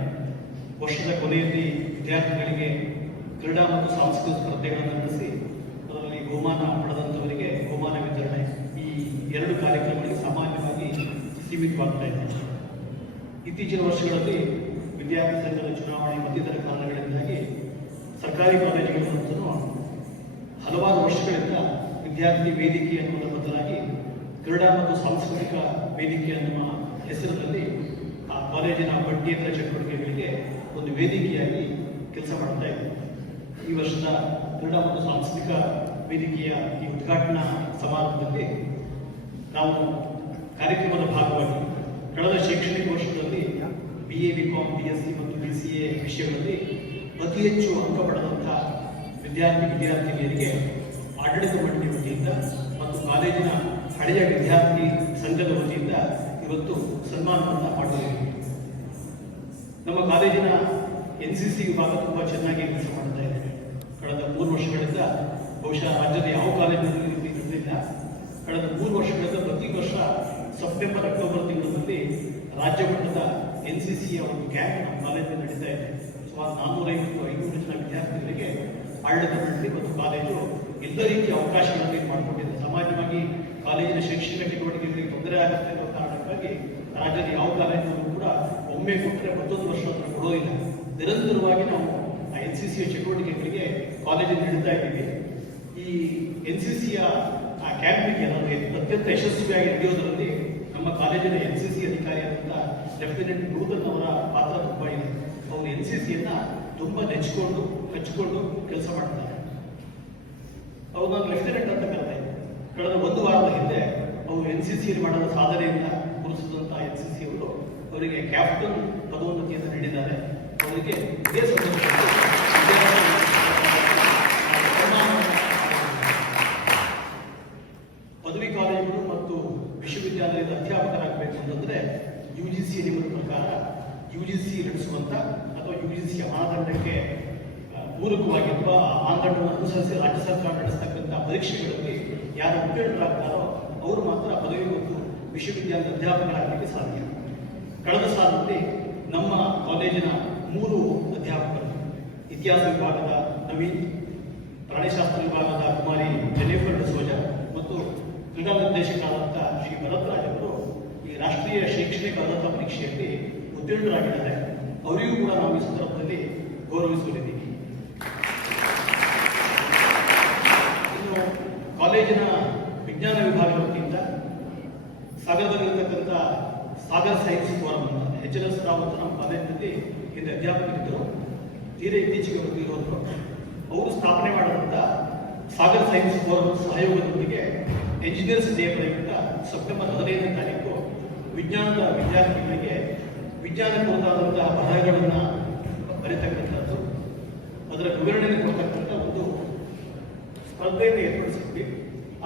ವರ್ಷದ ಕೊನೆಯಲ್ಲಿ ವಿದ್ಯಾರ್ಥಿಗಳಿಗೆ ಕ್ರೀಡಾ ಮತ್ತು ಸಾಂಸ್ಕೃತಿಕ ಸ್ಪರ್ಧೆಗಳನ್ನು ನಡೆಸಿ ಅದರಲ್ಲಿ ಬಹುಮಾನ ಪಡೆದಂಥವರಿಗೆ ಬಹುಮಾನ ವಿತರಣೆ, ಈ ಎರಡು ಕಾರ್ಯಕ್ರಮಗಳಿಗೆ ಸಾಮಾನ್ಯವಾಗಿ ಸೀಮಿತವಾಗ್ತಾ ಇದೆ. ಇತ್ತೀಚಿನ ವರ್ಷಗಳಲ್ಲಿ ವಿದ್ಯಾರ್ಥಿ ಸಂಘದ ಚುನಾವಣೆ ಮತ್ತಿತರ ಕಾರಣಗಳಿಂದಾಗಿ ಸರ್ಕಾರಿ ಕಾಲೇಜುಗಳಂತೂ ಹಲವಾರು ವರ್ಷಗಳಿಂದ ವಿದ್ಯಾರ್ಥಿ ವೇದಿಕೆ ಅನ್ನುವುದರ ಬದಲಾಗಿ ಕ್ರೀಡಾ ಮತ್ತು ಸಾಂಸ್ಕೃತಿಕ ವೇದಿಕೆ ಅನ್ನುವ ಹೆಸರಿನಲ್ಲಿ ಆ ಕಾಲೇಜಿನ ಪಠ್ಯೇತರ ಚಟುವಟಿಕೆಗಳಿಗೆ ಒಂದು ವೇದಿಕೆಯಾಗಿ ಕೆಲಸ ಮಾಡ್ತಾ ಇದೆ. ಈ ವರ್ಷದ ಕ್ರೀಡಾ ಮತ್ತು ಸಾಂಸ್ಕೃತಿಕ ವೇದಿಕೆಯ ಈ ಉದ್ಘಾಟನಾ ಸಮಾರಂಭದಲ್ಲಿ ನಾವು ಕಾರ್ಯಕ್ರಮದ ಭಾಗವಾಗಿ ಕಳೆದ ಶೈಕ್ಷಣಿಕ ವರ್ಷದಲ್ಲಿ BA, BCom, BSc ಮತ್ತು BCA ವಿಷಯಗಳಲ್ಲಿ ಅತಿ ಹೆಚ್ಚು ಅಂಕ ಪಡೆದಂತಹ ವಿದ್ಯಾರ್ಥಿನಿಯರಿಗೆ ಆಡಳಿತ ಮಂಡಳಿ ವತಿಯಿಂದ ಮತ್ತು ಕಾಲೇಜಿನ ಹಳೆಯ ವಿದ್ಯಾರ್ಥಿ ಸಂಘದ ವತಿಯಿಂದ ಇವತ್ತು ಸನ್ಮಾನವನ್ನು ಮಾಡಲಾಗಿದೆ. ನಮ್ಮ ಕಾಲೇಜಿನ NCC ವಿಭಾಗ ತುಂಬ ಚೆನ್ನಾಗಿ ಕೆಲಸ ಮಾಡ್ತಾ ಇದೆ. ಕಳೆದ 3 ವರ್ಷಗಳಿಂದ ಬಹುಶಃ ರಾಜ್ಯದ ಯಾವ ಕಾಲೇಜಿನಲ್ಲಿ ಇರಲಿಲ್ಲ. ಕಳೆದ 3 ವರ್ಷಗಳಿಂದ ಪ್ರತಿ ವರ್ಷ ಸೆಪ್ಟೆಂಬರ್, ಅಕ್ಟೋಬರ್ ತಿಂಗಳಲ್ಲಿ ರಾಜ್ಯ ಮಟ್ಟದ NCCಯ ಒಂದು ಕ್ಯಾಂಪ್ ನಮ್ಮ ಕಾಲೇಜಿನಲ್ಲಿ ನಡೀತಾ ಇದೆ. ಸುಮಾರು 450-500 ಜನ ವಿದ್ಯಾರ್ಥಿಗಳಿಗೆ ಆಡಳಿತ ಮಂಡಳಿ ಮತ್ತು ಕಾಲೇಜು ಎಲ್ಲ ರೀತಿಯ ಅವಕಾಶಗಳನ್ನು ಮಾಡಿಕೊಂಡಿದೆ. ಸಾಮಾನ್ಯವಾಗಿ ಕಾಲೇಜಿನ ಶೈಕ್ಷಣಿಕ ಚಟುವಟಿಕೆಗಳಿಗೆ ತೊಂದರೆ ಆಗುತ್ತೆ ಅನ್ನೋ ಕಾರಣಕ್ಕಾಗಿ ರಾಜ್ಯದ ಯಾವ ಕಾಲೇಜಿನಲ್ಲೂ ಕೂಡ ಒಮ್ಮೆ ಕೊಟ್ಟರೆ ಮತ್ತೊಂದು ವರ್ಷ ಅದನ್ನು ಕೊಡೋದಿಲ್ಲ. ನಿರಂತರವಾಗಿ ನಾವು ಆ NCCಯ ಚಟುವಟಿಕೆಗಳಿಗೆ ಕಾಲೇಜಿಗೆ ನೀಡ್ತಾ ಇದ್ದೀವಿ. ಈ NCCಯ ಆ ಕ್ಯಾಂಪಿಗೆ ಅತ್ಯಂತ ಯಶಸ್ವಿಯಾಗಿ ನಡೆಯೋದರಲ್ಲಿ ನಮ್ಮ ಕಾಲೇಜಿನ NCC ಅಧಿಕಾರಿಯಾದಂಥ ಲೆಫ್ಟಿನೆಂಟ್ ನೂತನ್ ಅವರ ಪಾತ್ರ ತುಂಬ ಇದೆ. ಅವರು NCCಯನ್ನ ತುಂಬ ನೆಚ್ಚಿಕೊಂಡು ಹಚ್ಚಿಕೊಂಡು ಕೆಲಸ ಮಾಡ್ತಾರೆ. ಅವರು ನಾನು ಲೆಫ್ಟಿನೆಂಟ್ ಅಂತ ಕರೆದೆ. ಕಳೆದ 1 ವಾರದ ಹಿಂದೆ ಅವರು NCCಯಲ್ಲಿ ಮಾಡಿದ ಸಾಧನೆಯಿಂದ ಗುರುತಿಸಿದಂಥ NCC ಅವರು ಅವರಿಗೆ ಕ್ಯಾಪ್ಟನ್ ಪದೋನ್ನತಿಯನ್ನು ನೀಡಿದ್ದಾರೆ. ಅವರಿಗೆ ಇದೇ ಸಂದರ್ಭದಲ್ಲಿ ಪದವಿ ಕಾಲೇಜುಗಳು ಮತ್ತು ವಿಶ್ವವಿದ್ಯಾಲಯದ ಅಧ್ಯಾಪಕರಾಗಬೇಕು ಅಂತಂದ್ರೆ UGC ನಿಯಮದ ಪ್ರಕಾರ UGC ನಡೆಸುವಂತ ಅಥವಾ UGCಯ ಮಾನದಂಡಕ್ಕೆ ಪೂರಕವಾಗಿರುವ ಮಾನದಂಡವನ್ನು ಅನುಸರಿಸಿ ರಾಜ್ಯ ಸರ್ಕಾರ ನಡೆಸತಕ್ಕಂಥ ಪರೀಕ್ಷೆಗಳಲ್ಲಿ ಯಾರು ಉತ್ತೀರ್ಣರಾಗ್ತಾರೋ ಅವರು ಮಾತ್ರ ಪದವಿ ಮತ್ತು ವಿಶ್ವವಿದ್ಯಾಲಯದ ಅಧ್ಯಾಪಕರಾಗಲಿಕ್ಕೆ ಸಾಧ್ಯ. ಕಳೆದ ಸಾಲಿನಲ್ಲಿ ನಮ್ಮ ಕಾಲೇಜಿನ 3 ಅಧ್ಯಾಪಕರು, ಇತಿಹಾಸ ವಿಭಾಗದ ನವೀನ್, ಪ್ರಾಣಿಶಾಸ್ತ್ರ ವಿಭಾಗದ ಕುಮಾರಿ ಜೆನಿಫರ್ ಡಿಸೋಜ ಮತ್ತು ಕ್ರೀಡಾ ನಿರ್ದೇಶಕರಾದಂಥ ಶ್ರೀ ಭರದ್ರಾಜ್ ಅವರು ಈ ರಾಷ್ಟ್ರೀಯ ಶೈಕ್ಷಣಿಕ ಅರ್ಹತಾ ಪರೀಕ್ಷೆಯಲ್ಲಿ ಉತ್ತೀರ್ಣರಾಗಿದ್ದಾರೆ. ಅವರಿಗೂ ಕೂಡ ನಾವು ಈ ಸಂದರ್ಭದಲ್ಲಿ ಗೌರವಿಸುತ್ತಿದ್ದೀವಿ. ಇನ್ನು ಕಾಲೇಜಿನ ವಿಜ್ಞಾನ ವಿಭಾಗದ ವತಿಯಿಂದ ಸಾಗರದಲ್ಲಿರ್ತಕ್ಕಂಥ Sagar science forum HLS Rao ಅಂತ ನಮ್ಮ ಕಾಲೇಜಿನಲ್ಲಿ ಹಿಂದೆ ಅಧ್ಯಾಪಕರಿದ್ದರು, ತೀರಾ ಇತ್ತೀಚೆಗೆ ಇರೋರು. ಅವರು ಸ್ಥಾಪನೆ ಮಾಡಿದಂಥ ಸಾಗರ್ ಸೈನ್ಸ್ ಫೋರಮ್ ಸಹಯೋಗದೊಂದಿಗೆ ಎಂಜಿನಿಯರ್ಸ್ ಡೇ ಪ್ರಯುಕ್ತ ಸೆಪ್ಟೆಂಬರ್ 15ನೇ ತಾರೀಕು ವಿಜ್ಞಾನದ ವಿದ್ಯಾರ್ಥಿಗಳಿಗೆ ವಿಜ್ಞಾನ ಕುರಿತಾದಂತಹ ಬರಹಗಳನ್ನು ಬರೀತಕ್ಕಂಥದ್ದು, ಅದರ ವಿವರಣೆಯನ್ನು ಕೊಡ್ತಕ್ಕಂಥ ಒಂದು ಸ್ಪರ್ಧೆಯನ್ನು ಏರ್ಪಡಿಸಿದ್ವಿ.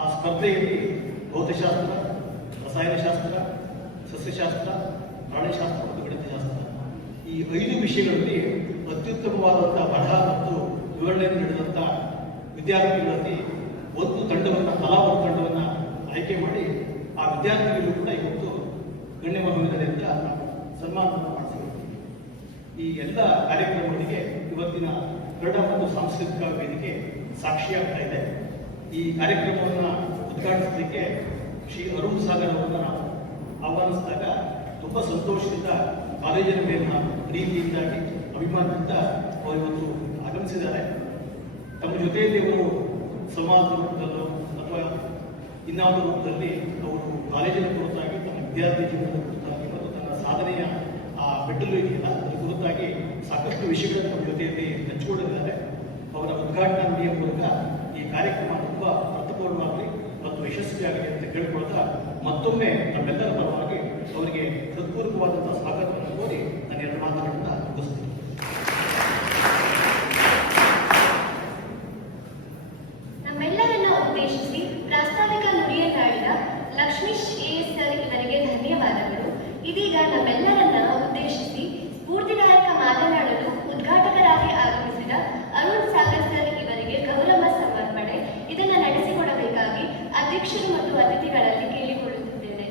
ಆ ಸ್ಪರ್ಧೆಯಲ್ಲಿ ಭೌತಶಾಸ್ತ್ರ, ರಸಾಯನಶಾಸ್ತ್ರ, ಸಸ್ಯಶಾಸ್ತ್ರ, ಪ್ರಾಣಿಶಾಸ್ತ್ರ ಮತ್ತು ಗಣಿತಶಾಸ್ತ್ರ ಈ 5 ವಿಷಯಗಳಲ್ಲಿ ಅತ್ಯುತ್ತಮವಾದಂತಹ ಬರಹ ಮತ್ತು ವಿವರಣೆಯನ್ನು ನೀಡಿದಂಥ ವಿದ್ಯಾರ್ಥಿಗಳಲ್ಲಿ ಒಂದು ತಂಡವನ್ನು, ತಲಾ ಒಂದು ತಂಡವನ್ನು ಆಯ್ಕೆ ಮಾಡಿ ಆ ವಿದ್ಯಾರ್ಥಿಗಳು ಕೂಡ ಇವತ್ತು ಗಣ್ಯಮಾನ್ಯರಿಂದ ಸನ್ಮಾನವನ್ನು ಮಾಡಿಸಿಕೊಡ್ತೀವಿ. ಈ ಎಲ್ಲ ಕಾರ್ಯಕ್ರಮಗಳಿಗೆ ಇವತ್ತಿನ ಕ್ರೀಡಾ ಮತ್ತು ಸಾಂಸ್ಕೃತಿಕ ವೇದಿಕೆ ಸಾಕ್ಷಿಯಾಗ್ತಾ ಇದೆ. ಈ ಕಾರ್ಯಕ್ರಮವನ್ನು ಉದ್ಘಾಟಿಸಲಿಕ್ಕೆ ಶ್ರೀ ಅರುಣ್ ಸಾಗರ್ ಅವರನ್ನು ನಾವು ಆಹ್ವಾನಿಸಿದಾಗ ತುಂಬ ಸಂತೋಷದಿಂದ ಕಾಲೇಜಿನ ಮೇಲಿನ ಪ್ರೀತಿಯಿಂದಾಗಿ ಅಭಿಮಾನದಿಂದ ಅವರು ಇವತ್ತು ಆಗಮಿಸಿದ್ದಾರೆ. ತಮ್ಮ ಜೊತೆಯಲ್ಲಿ ಅವರು ಸಮಾಜದ ರೂಪದಲ್ಲೋ ಅಥವಾ ಇನ್ನಾವುದೋ ರೂಪದಲ್ಲಿ ಅವರು ಕಾಲೇಜಿನ ಕುರಿತಾಗಿ ತಮ್ಮ ವಿದ್ಯಾರ್ಥಿ ಜೀವನದ ಕುರಿತಾಗಿ ಮತ್ತು ತನ್ನ ಸಾಧನೆಯ ಆ ಬೆಟ್ಟಲು ಇದೆಯಲ್ಲ ಅದರ ಕುರಿತಾಗಿ ಸಾಕಷ್ಟು ವಿಷಯಗಳನ್ನು ನಮ್ಮ ಜೊತೆಯಲ್ಲಿ ಹಂಚಿಕೊಂಡಿದ್ದಾರೆ. ಅವರ ಉದ್ಘಾಟನಾ ನುಡಿಯ ಮೂಲಕ ಈ ಕಾರ್ಯಕ್ರಮ ತುಂಬ ಅರ್ಥಪೂರ್ಣವಾಗಲಿ ಮತ್ತು ಯಶಸ್ವಿಯಾಗಲಿ ಅಂತ ಕೇಳಿಕೊಳ್ತಾ ಮತ್ತೊಮ್ಮೆ ನಮ್ಮೆಲ್ಲರ ಪರವಾಗಿ ಅವರಿಗೆ ಹೃತ್ಪೂರ್ವಕವಾದಂತಹ ಸ್ವಾಗತವನ್ನು ಕೋರಿ ನಾನು 2 ಮಾತುಗಳನ್ನು ಮುಗಿಸ್ತೀನಿ. ನಮ್ಮೆಲ್ಲರನ್ನ ಉದ್ದೇಶಿಸಿ ಪ್ರಾಸ್ತಾವಿಕ ನುಡಿಯನ್ನಾಡಿ ಈಗ ನಮ್ಮೆಲ್ಲರನ್ನ ಉದ್ದೇಶಿಸಿ ಸ್ಫೂರ್ತಿದಾಯಕ ಮಾತನಾಡಲು ಉದ್ಘಾಟಕರಾಗಿ ಆಗಮಿಸಿದ ಅರುಣ್ ಸಾಗರ್ ಸರ್ ಇವರಿಗೆ ಗೌರವ ಸಮರ್ಪಣೆ ಇದನ್ನು ನಡೆಸಿಕೊಡಬೇಕಾಗಿ ಅಧ್ಯಕ್ಷರು ಮತ್ತು ಅತಿಥಿಗಳಲ್ಲಿ ಕೇಳಿಕೊಳ್ಳುತ್ತಿದ್ದೇನೆ.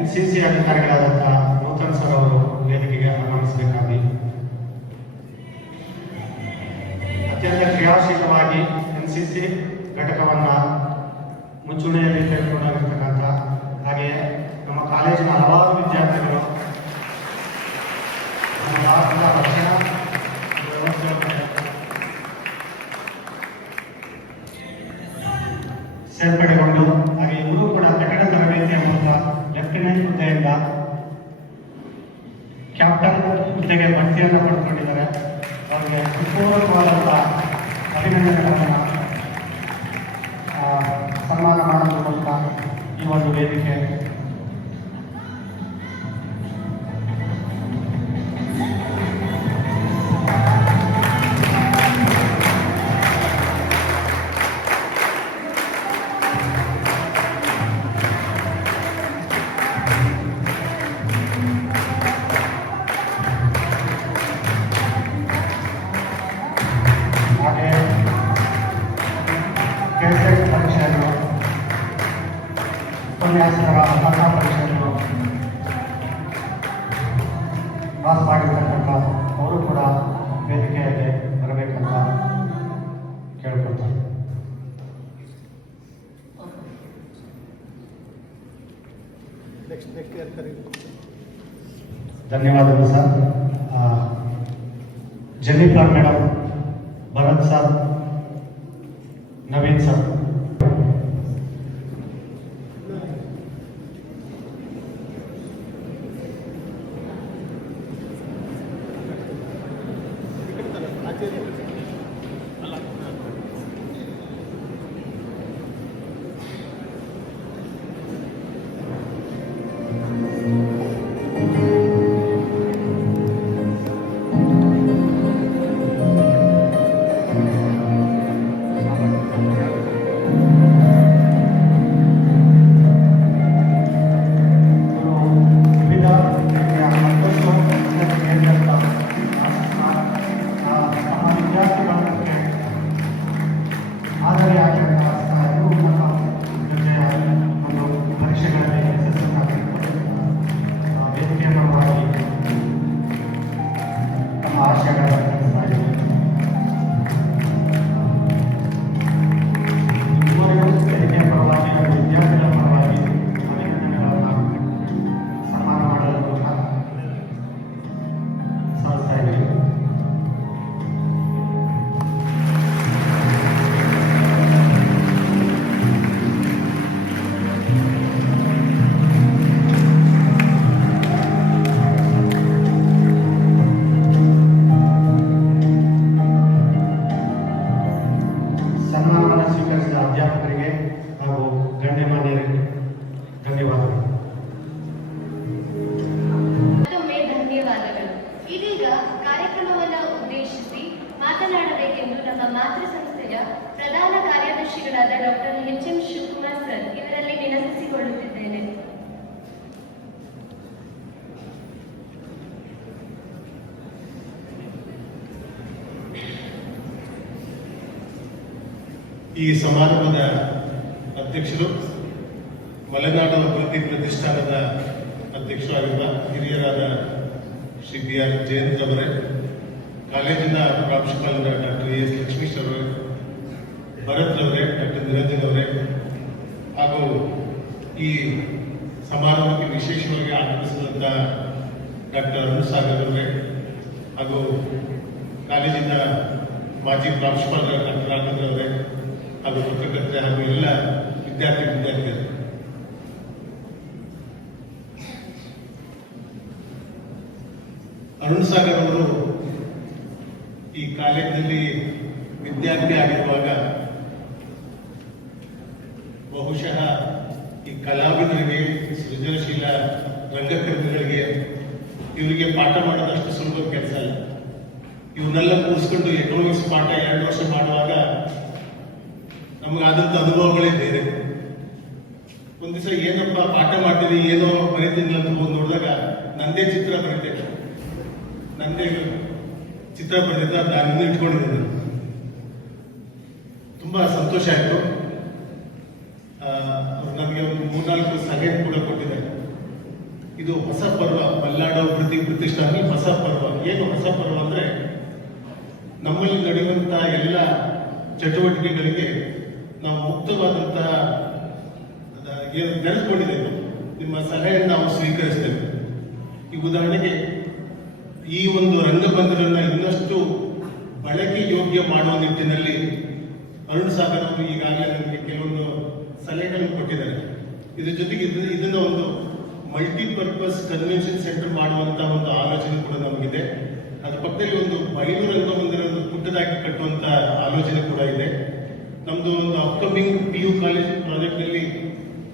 NCC ಅಧಿಕಾರಿಗಳಾದಂತಹ ನೂತನ್ ಸರ್ ಅವರು ವೇದಿಕೆಗೆ ಆಗಮಿಸಬೇಕಾಗಿ. ಅತ್ಯಂತ ಕ್ರಿಯಾಶೀಲವಾಗಿ NCC ಘಟಕವನ್ನ ಮುಂಚೂಣಿಯಲ್ಲಿ ತೆಗೆದುಕೊಂಡಾಗಿರ್ತಕ್ಕಂಥ ಹಾಗೆಯೇ ನಮ್ಮ ಕಾಲೇಜಿನ ಹಲವಾರು ವಿದ್ಯಾರ್ಥಿಗಳು ನಮ್ಮ ಭಾರತದ ರಕ್ಷಣಾ ವ್ಯವಸ್ಥೆ ಸೇರ್ಪಡೆಗೊಂಡು ಹಾಗೆ ಇವರು ಕೂಡ ಕಟ್ಟಡ ತರಬೇತಿಯ ಮೂಲಕ ಲೆಫ್ಟಿನೆಂಟ್ ಹುದ್ದೆಯಿಂದ ಕ್ಯಾಪ್ಟನ್ ಹುದ್ದೆಗೆ ಬಡ್ತಿಯನ್ನು ಪಡೆದುಕೊಂಡಿದ್ದಾರೆ. ಅವರಿಗೆ ಪೂರ್ವಕವಾದಂತಹ ಅಭಿನಂದನೆಗಳನ್ನು ಸನ್ಮಾನ ಮಾಡೋದ್ರ ಮೂಲಕ ಈ ಒಂದು ವೇದಿಕೆ ಉಪನ್ಯಾಸಕರ ಅರ್ಹತಾ ಪರೀಕ್ಷೆಯನ್ನು ಪಾಸ್ ಮಾಡಿರ್ತಕ್ಕಂಥ ಅವರು ಕೂಡ ವೇದಿಕೆಯಲ್ಲಿ ಬರಬೇಕಂತ ಕೇಳ್ಕೊಳ್ತಾರೆ. ಧನ್ಯವಾದಗಳು sir. Jennifer madam, Bharath sir, Naveen sir. ಅಧ್ಯಾಪಕರಿಗೆ ಹಾಗೂ ಗಣ್ಯಮಾನ್ಯರಿಗೆ ಧನ್ಯವಾದಗಳು. ಮತ್ತೊಮ್ಮೆ ಧನ್ಯವಾದಗಳು. ಇದೀಗ ಕಾರ್ಯಕ್ರಮವನ್ನು ಉದ್ದೇಶಿಸಿ ಮಾತನಾಡಬೇಕೆಂದು ನಮ್ಮ ಮಾತೃ ಸಂಸ್ಥೆಯ ಪ್ರಧಾನ ಕಾರ್ಯದರ್ಶಿಗಳಾದ ಡಾಕ್ಟರ್ ಎಚ್.ಎಂ. ಶಿವಕುಮಾರ್ ಸರ್ ಇವರಲ್ಲಿ ವಿನಂತಿಸಿಕೊಳ್ಳುತ್ತಿದ್ದೇನೆ. ಈ ಸಮಾರಂಭದ ಅಧ್ಯಕ್ಷರು, ಮಲೆನಾಡು ಅಭಿವೃದ್ಧಿ ಪ್ರತಿಷ್ಠಾನದ ಅಧ್ಯಕ್ಷರಾಗಿರುವ ಹಿರಿಯರಾದ ಶ್ರೀ ಬಿ ಆರ್ ಜಯಂತ್ ಅವರೇ, ಕಾಲೇಜಿನ ಪ್ರಾಂಶುಪಾಲರ ಡಾಕ್ಟರ್ ಎಸ್ ಲಕ್ಷ್ಮೀಶ್ ಅವರೇ, ಭರತ್ ಅವರೇ, ಡಾಕ್ಟರ್ ನಿರಂಜನ್ ಅವರೇ, ಹಾಗೂ ಈ ಸಮಾರಂಭಕ್ಕೆ ವಿಶೇಷವಾಗಿ ಆಗಮಿಸಿದಂಥ ಡಾಕ್ಟರ್ ಅರುಣ್ ಸಾಗರ್ ಅವರೇ, ಹಾಗೂ ಕಾಲೇಜಿನ ಮಾಜಿ ಪ್ರಾಂಶುಪಾಲರ ಡಾಕ್ಟರ್ ರಾಘವೇಂದ್ರ ಅವರೇ, ಹಾಗೂ ಪತ್ರಕರ್ತೆ ಹಾಗೂ ಎಲ್ಲ ವಿದ್ಯಾರ್ಥಿಗಳು, ಅರುಣ್ ಸಾಗರ್ ಅವರು ಈ ಕಾಲೇಜಿನಲ್ಲಿ ವಿದ್ಯಾರ್ಥಿ ಆಗಿರುವಾಗ ಬಹುಶಃ ಈ ಕಲಾವಿದರಿಗೆ, ಸೃಜನಶೀಲ ರಂಗಕರ್ಮಿಗಳಿಗೆ ಇವರಿಗೆ ಪಾಠ ಮಾಡೋದಷ್ಟು ಸುಲಭದ ಕೆಲಸ ಅಲ್ಲ. ಇವನ್ನೆಲ್ಲ ಕೂರಿಸ್ಕೊಂಡು ಎಕನಾಮಿಕ್ಸ್ ಪಾಠ 2 ವರ್ಷ ಮಾಡುವಾಗ ನಮಗಾದಂಥ ಅನುಭವಗಳೇ ಬೇರೆ. ಒಂದು ದಿವಸ ಏನಪ್ಪ ಪಾಠ ಮಾಡ್ತೀನಿ, ಏನೋ ಬರೀತೀನಿ ಅಂತ ಹೋಗಿ ನೋಡಿದಾಗ ನಂದೇ ಚಿತ್ರ ಬರೀತೇನೆ, ನಂದೇ ಚಿತ್ರ ಬರೆದಿದ್ದ ನಾನು ಇನ್ನೂ ಇಟ್ಕೊಂಡಿದ್ದೀನಿ. ತುಂಬಾ ಸಂತೋಷ ಆಯಿತು. ನಮಗೆ ಒಂದು 3-4 ಸಲಹೆ ಕೂಡ ಕೊಟ್ಟಿದ್ದಾರೆ. ಇದು ಹೊಸ ಪರ್ವ, ಮಲೆನಾಡು ಅಭಿವೃದ್ಧಿ ಪ್ರತಿಷ್ಠಾನ ಹೊಸ ಪರ್ವ. ಏನು ಹೊಸ ಪರ್ವ ಅಂದ್ರೆ, ನಮ್ಮಲ್ಲಿ ನಡೆಯುವಂತಹ ಎಲ್ಲ ಚಟುವಟಿಕೆಗಳಿಗೆ ನಾವು ಮುಕ್ತವಾದಂತಹ ಏನು ನೆನೆಸ್ಕೊಂಡಿದ್ದೇವೆ, ನಿಮ್ಮ ಸಲಹೆಯನ್ನು ನಾವು ಸ್ವೀಕರಿಸ್ತೇವೆ. ಈ ಉದಾಹರಣೆಗೆ ಈ ಒಂದು ರಂಗಬಂಧನನ್ನ ಇನ್ನಷ್ಟು ಬಳಕೆ ಯೋಗ್ಯ ಮಾಡುವ ನಿಟ್ಟಿನಲ್ಲಿ ಅರುಣ್ ಸಾಗರ್ ಅವರು ಈಗಾಗಲೇ ನನಗೆ ಕೆಲವೊಂದು ಸಲಹೆಗಳನ್ನು ಕೊಟ್ಟಿದ್ದಾರೆ. ಇದ್ರ ಜೊತೆಗೆ ಇದನ್ನ ಒಂದು ಮಲ್ಟಿಪರ್ಪಸ್ ಕನ್ವೆನ್ಷನ್ ಸೆಂಟರ್ ಮಾಡುವಂತಹ ಒಂದು ಆಲೋಚನೆ ಕೂಡ ನಮಗಿದೆ. ಅದ್ರ ಪಕ್ಕದಲ್ಲಿ ಒಂದು ಬಯಲು ರಂಗಮಂದಿರ ಪುಟ್ಟದಾಗಿ ಕಟ್ಟುವಂತ ಆಲೋಚನೆ ಕೂಡ ಇದೆ. ನಮ್ದು ಒಂದು ಅಪ್ಕಮಿಂಗ್ PU ಕಾಲೇಜ್ ಪ್ರಾಜೆಕ್ಟ್ ನಲ್ಲಿ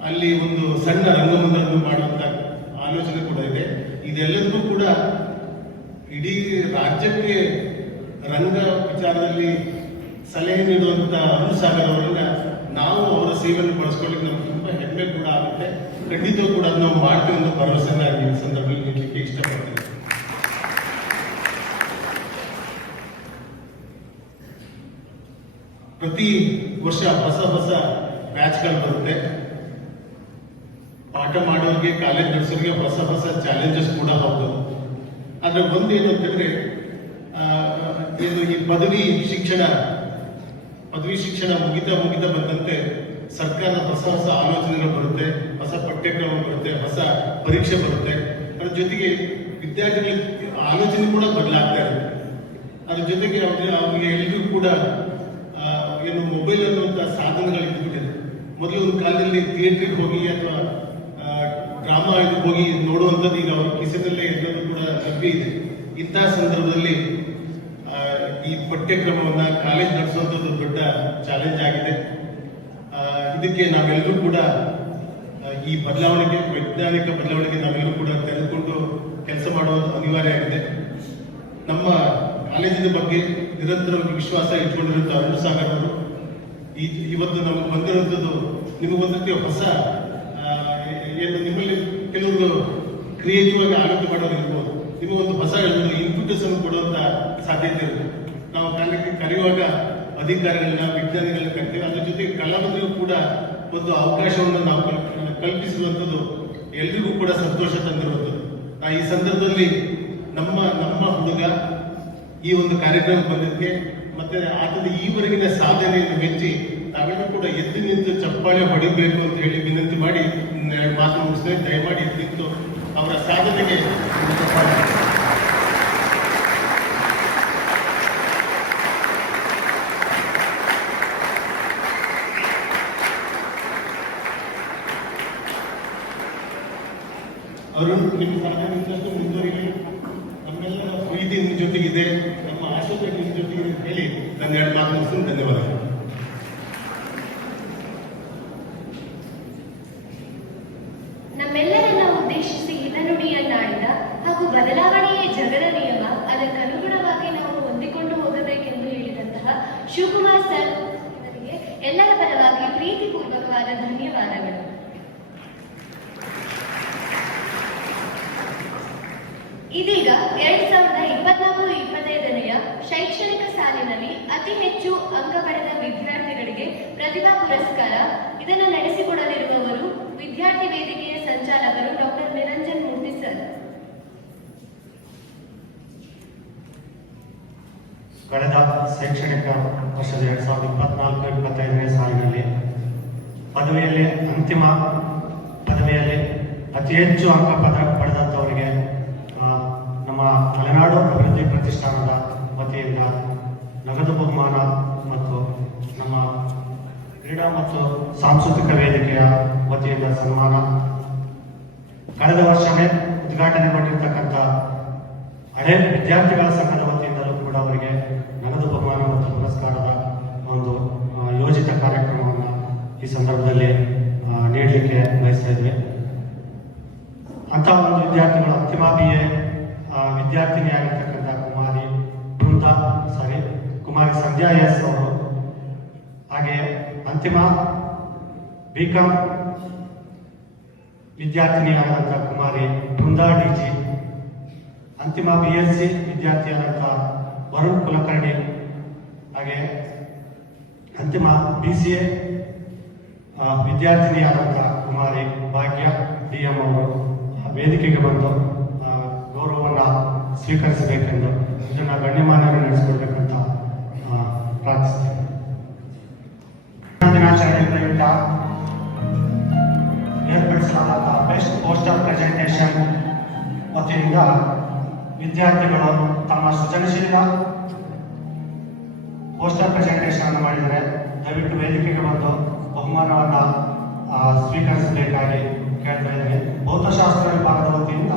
ಅಲ್ಲಿ ಒಂದು ಸಣ್ಣ ರಂಗಮಂದಿರ ಮಾಡುವಂತ ಆಲೋಚನೆ ಕೂಡ ಇದೆ. ಇದೆಲ್ಲದಕ್ಕೂ ಕೂಡ ಇಡೀ ರಾಜ್ಯಕ್ಕೆ ರಂಗ ವಿಚಾರದಲ್ಲಿ ಸಲಹೆ ನೀಡುವಂತ ಅರುಣ್ ಸಾಗರ್ ಅವರನ್ನ ನಾವು ಅವರ ಸೇವೆಯನ್ನು ಬಳಸ್ಕೊಳ್ಳಿಕ್ಕೆ ನಮ್ಗೆ ತುಂಬಾ ಹೆಮ್ಮೆ ಕೂಡ ಆಗುತ್ತೆ. ಖಂಡಿತವೂ ಕೂಡ ನಾವು ಮಾಡ್ತೀವಿ ಅನ್ನೋ ಭರವಸೆನ ಈ ಸಂದರ್ಭದಲ್ಲಿ ನೀಡಲಿಕ್ಕೆ ಇಷ್ಟಪಡ್ತೀನಿ. ಪ್ರತಿ ವರ್ಷ ಹೊಸ ಹೊಸ ಬ್ಯಾಚ್ಗಳು ಬರುತ್ತೆ. ಪಾಠ ಮಾಡೋರಿಗೆ ಕಾಲೇಜ್ ನಡೆಸೋರಿಗೆ ಹೊಸ ಹೊಸ ಚಾಲೆಂಜಸ್ ಕೂಡ ಹೌದು. ಆದರೆ ಒಂದೇನು ಅಂತಂದ್ರೆ ಏನು ಈ ಪದವಿ ಶಿಕ್ಷಣ ಮುಗಿತಾ ಬಂದಂತೆ ಸರ್ಕಾರದ ಹೊಸ ಹೊಸ ಆಲೋಚನೆಗಳು ಬರುತ್ತೆ, ಹೊಸ ಪಠ್ಯಕ್ರಮ ಬರುತ್ತೆ, ಹೊಸ ಪರೀಕ್ಷೆ ಬರುತ್ತೆ. ಅದ್ರ ಜೊತೆಗೆ ವಿದ್ಯಾರ್ಥಿಗಳ ಆಲೋಚನೆ ಕೂಡ ಬದಲಾಗ್ತಾ ಇರುತ್ತೆ. ಅದ್ರ ಜೊತೆಗೆ ಅವ್ರಿಗೆ ಎಲ್ರಿಗೂ ಕೂಡ ಏನು ಮೊಬೈಲ್ ಅನ್ನುವಂಥ ಸಾಧನಗಳು ಇದ್ಬಿಟ್ಟಿದೆ. ಮೊದಲು ಒಂದು ಕಾಲದಲ್ಲಿ ಥಿಯೇಟ್ರಿಗೆ ಹೋಗಿ ಅಥವಾ ಡ್ರಾಮಾ ಹೋಗಿ ನೋಡುವಂಥದ್ದು ಈಗ ಅವ್ರ ಕಿಸೆದಲ್ಲೇ ಎಲ್ಲರೂ ಕೂಡ ಲಭ್ಯ ಇದೆ. ಇಂತಹ ಸಂದರ್ಭದಲ್ಲಿ ಈ ಪಠ್ಯಕ್ರಮವನ್ನ ಕಾಲೇಜ್ ನಡೆಸುವಂಥದ್ದು ದೊಡ್ಡ ಚಾಲೆಂಜ್ ಆಗಿದೆ. ಇದಕ್ಕೆ ನಾವೆಲ್ಲರೂ ಕೂಡ ಈ ವೈಜ್ಞಾನಿಕ ಬದಲಾವಣೆಗೆ ನಾವೆಲ್ಲರೂ ಕೂಡ ತೆಗೆದುಕೊಂಡು ಕೆಲಸ ಮಾಡುವುದು ಅನಿವಾರ್ಯ ಆಗಿದೆ. ನಮ್ಮ ಕಾಲೇಜಿನ ಬಗ್ಗೆ ನಿರಂತರವಾಗಿ ವಿಶ್ವಾಸ ಇಟ್ಕೊಂಡಿರುವಂಥ ಅರುಣ್ ಸಾಗರ್ ಅವರು ಇವತ್ತು ನಮಗೆ ಬಂದಿರುವಂಥದ್ದು ನಿಮಗೊಂದು ರೀತಿಯ ಹೊಸ ಏನು ನಿಮ್ಮಲ್ಲಿ ಕೆಲವರು ಕ್ರಿಯೇಟಿವ್ ಆಗಿ ಆಲೋಚನೆ ಮಾಡೋರು ಇರ್ಬೋದು. ನಿಮಗೊಂದು ಹೊಸ ಇನ್ಪುಟ್ಸ್ ಅನ್ನು ಕೊಡುವಂತ ಸಾಧ್ಯತೆ ಇರುತ್ತೆ. ನಾವು ಕರೆಯುವಾಗ ಅಧಿಕಾರಿಗಳನ್ನ ವಿಜ್ಞಾನಿಗಳನ್ನ ಕರಿತೀವಿ. ಅದ್ರ ಜೊತೆಗೆ ಕಲಾವಿದರಿಗೂ ಕೂಡ ಒಂದು ಅವಕಾಶವನ್ನು ನಾವು ಕಲ್ಪಿಸುವಂಥದ್ದು ಎಲ್ರಿಗೂ ಕೂಡ ಸಂತೋಷ ತಂದಿರುವಂಥದ್ದು. ಈ ಸಂದರ್ಭದಲ್ಲಿ ನಮ್ಮ ಹುಡುಗ ಈ ಒಂದು ಕಾರ್ಯಕ್ರಮ ಬಂದಕ್ಕೆ ಮತ್ತೆ ಆತನ ಈವರೆಗಿನ ಸಾಧನೆಯನ್ನು ಮೆಚ್ಚಿ ತಾವೆಲ್ಲರೂ ಕೂಡ ಎದ್ದು ನಿಂತು ಚಪ್ಪಾಳೆ ಹೊಡಿಬೇಕು ಅಂತ ಹೇಳಿ ವಿನಂತಿ ಮಾಡಿ ಮಾತು ಮುಗಿಸ್ತೇವೆ. ದಯಮಾಡಿ ಎದ್ದು ನಿಂತು ಅವರ ಸಾಧನೆಗೆ ಅವರು ನಿಮ್ಮ ಸಾಧನೆ ಇನ್ನಷ್ಟು ಮುಂದುವರಿಕೆ ನಮ್ಮೆಲ್ಲರ ಪ್ರೀತಿ ನಿಮ್ಮ ಜೊತೆಗಿದೆ, ನಮ್ಮ ಆಶೋತ್ತර ನಿಮ್ಮ ಜೊತೆಗಿದೆ ಅಂತ ಹೇಳಿ ನನ್ನ ಎರಡು ಮಾತು ಮುಗಿಸ್ತೀನಿ. ಧನ್ಯವಾದಗಳು. ನಮ್ಮೆಲ್ಲರನ್ನ ಉದ್ದೇಶಿಸಿ ಹಿತನುಡಿಯನ್ನಾಡಿದ ಹಾಗೂ ಬದಲಾವಣೆಯೇ ಜಗದ ನಿಯಮ, ಅದಕ್ಕನುಗುಣವಾಗಿ ನಾವು ಹೊಂದಿಕೊಂಡು ಹೋಗಬೇಕೆಂದು ಹೇಳಿದಂತಹ ಶಿವಕುಮಾರ್ ಸರ್ ಅವರಿಗೆ ಎಲ್ಲರ ಪರವಾಗಿ ಪ್ರೀತಿಪೂರ್ವಕವಾದ ಧನ್ಯವಾದಗಳು. ಇದೀಗ 2024-25ನೇ ಶೈಕ್ಷಣಿಕ ಸಾಲಿನಲ್ಲಿ ಅತಿ ಹೆಚ್ಚು ಅಂಕ ಪಡೆದ ವಿದ್ಯಾರ್ಥಿಗಳಿಗೆ ಪ್ರತಿಭಾ ಪುರಸ್ಕಾರ. ಇದನ್ನು ನಡೆಸಿಕೊಡಲಿರುವವರು ವಿದ್ಯಾರ್ಥಿ ವೇದಿಕೆಯ ಸಂಚಾಲಕರು ಡಾಕ್ಟರ್ ನಿರಂಜನ್ ಮೂರ್ತಿ ಸರ್. ಕಳೆದ ಶೈಕ್ಷಣಿಕ ವರ್ಷದ 2024-25ನೇ ಸಾಲಿನಲ್ಲಿ ಅಂತಿಮ ಪದವಿಯಲ್ಲಿ ಅತಿ ಹೆಚ್ಚು ಅಂಕ ಪಡೆದಂಥವರಿಗೆ ನಮ್ಮ ಮಲೆನಾಡು ಅಭಿವೃದ್ಧಿ ಪ್ರತಿಷ್ಠಾನದ ವತಿಯಿಂದ ನಗದು ಬಹುಮಾನ ಮತ್ತು ನಮ್ಮ ಕ್ರೀಡಾ ಮತ್ತು ಸಾಂಸ್ಕೃತಿಕ ವೇದಿಕೆಯ ವತಿಯಿಂದ ಸನ್ಮಾನ. ಕಳೆದ ವರ್ಷವೇ ಉದ್ಘಾಟನೆಗೊಂಡಿರ್ತಕ್ಕಂಥ ಹಳೆ ವಿದ್ಯಾರ್ಥಿಗಳ ಸಂಘದ ವತಿಯಿಂದಲೂ ಕೂಡ ಅವರಿಗೆ ನಗದು ಬಹುಮಾನ ಮತ್ತು ಪುರಸ್ಕಾರದ ಒಂದು ಯೋಜಿತ ಕಾರ್ಯಕ್ರಮವನ್ನು ಈ ಸಂದರ್ಭದಲ್ಲಿ ನೀಡಲಿಕ್ಕೆ ಬಯಸ್ತಾ ಇದ್ವಿ. ಅಂತಹ ಒಂದು ವಿದ್ಯಾರ್ಥಿಗಳು ಅಂತಿಮ BA ವಿದ್ಯಾರ್ಥಿನಿಯಾಗಿರ್ತಕ್ಕಂಥ ಕುಮಾರಿ ಸಂಧ್ಯಾ ಎಸ್ ಅವರು, ಹಾಗೆ ಅಂತಿಮ BCom ವಿದ್ಯಾರ್ಥಿನಿಯಾದಂಥ ಕುಮಾರಿ ಬೃಂದಾ DG, ಅಂತಿಮ BSc ವಿದ್ಯಾರ್ಥಿಯಾದಂಥ ವರುಣ್ ಕುಲಕರ್ಣಿ, ಹಾಗೆ ಅಂತಿಮ BCA ವಿದ್ಯಾರ್ಥಿನಿಯಾದಂಥ ಕುಮಾರಿ ಭಾಗ್ಯ DM ಅವರು ವೇದಿಕೆಗೆ ಬಂದು ಗೌರವವನ್ನು ಸ್ವೀಕರಿಸಬೇಕೆಂದು ಇದನ್ನು ಗಣ್ಯಮಾನ್ಯರು ನಡೆಸಿಕೊಡ್ಬೇಕಂತ ಪ್ರಾರ್ಥಿಸ್ತೇನೆ. ದಿನಾಚರಣೆ ಪ್ರಯುಕ್ತ ಏರ್ಪಡಿಸಲಾದ ಬೆಸ್ಟ್ ಪೋಸ್ಟರ್ ಪ್ರೆಸೆಂಟೇಷನ್ ವತಿಯಿಂದ ವಿದ್ಯಾರ್ಥಿಗಳು ತಮ್ಮ ಸೃಜನಶೀಲ ಪೋಸ್ಟರ್ ಪ್ರೆಸೆಂಟೇಷನ್ ಅನ್ನು ಮಾಡಿದರೆ ದಯವಿಟ್ಟು ವೇದಿಕೆಗೆ ಬಂದು ಬಹುಮಾನವನ್ನು ಸ್ವೀಕರಿಸಬೇಕಾಗಿ ಕೇಳ್ತಾ ಇದ್ದೀನಿ. ಭೌತಶಾಸ್ತ್ರ ವಿಭಾಗದ ವತಿಯಿಂದ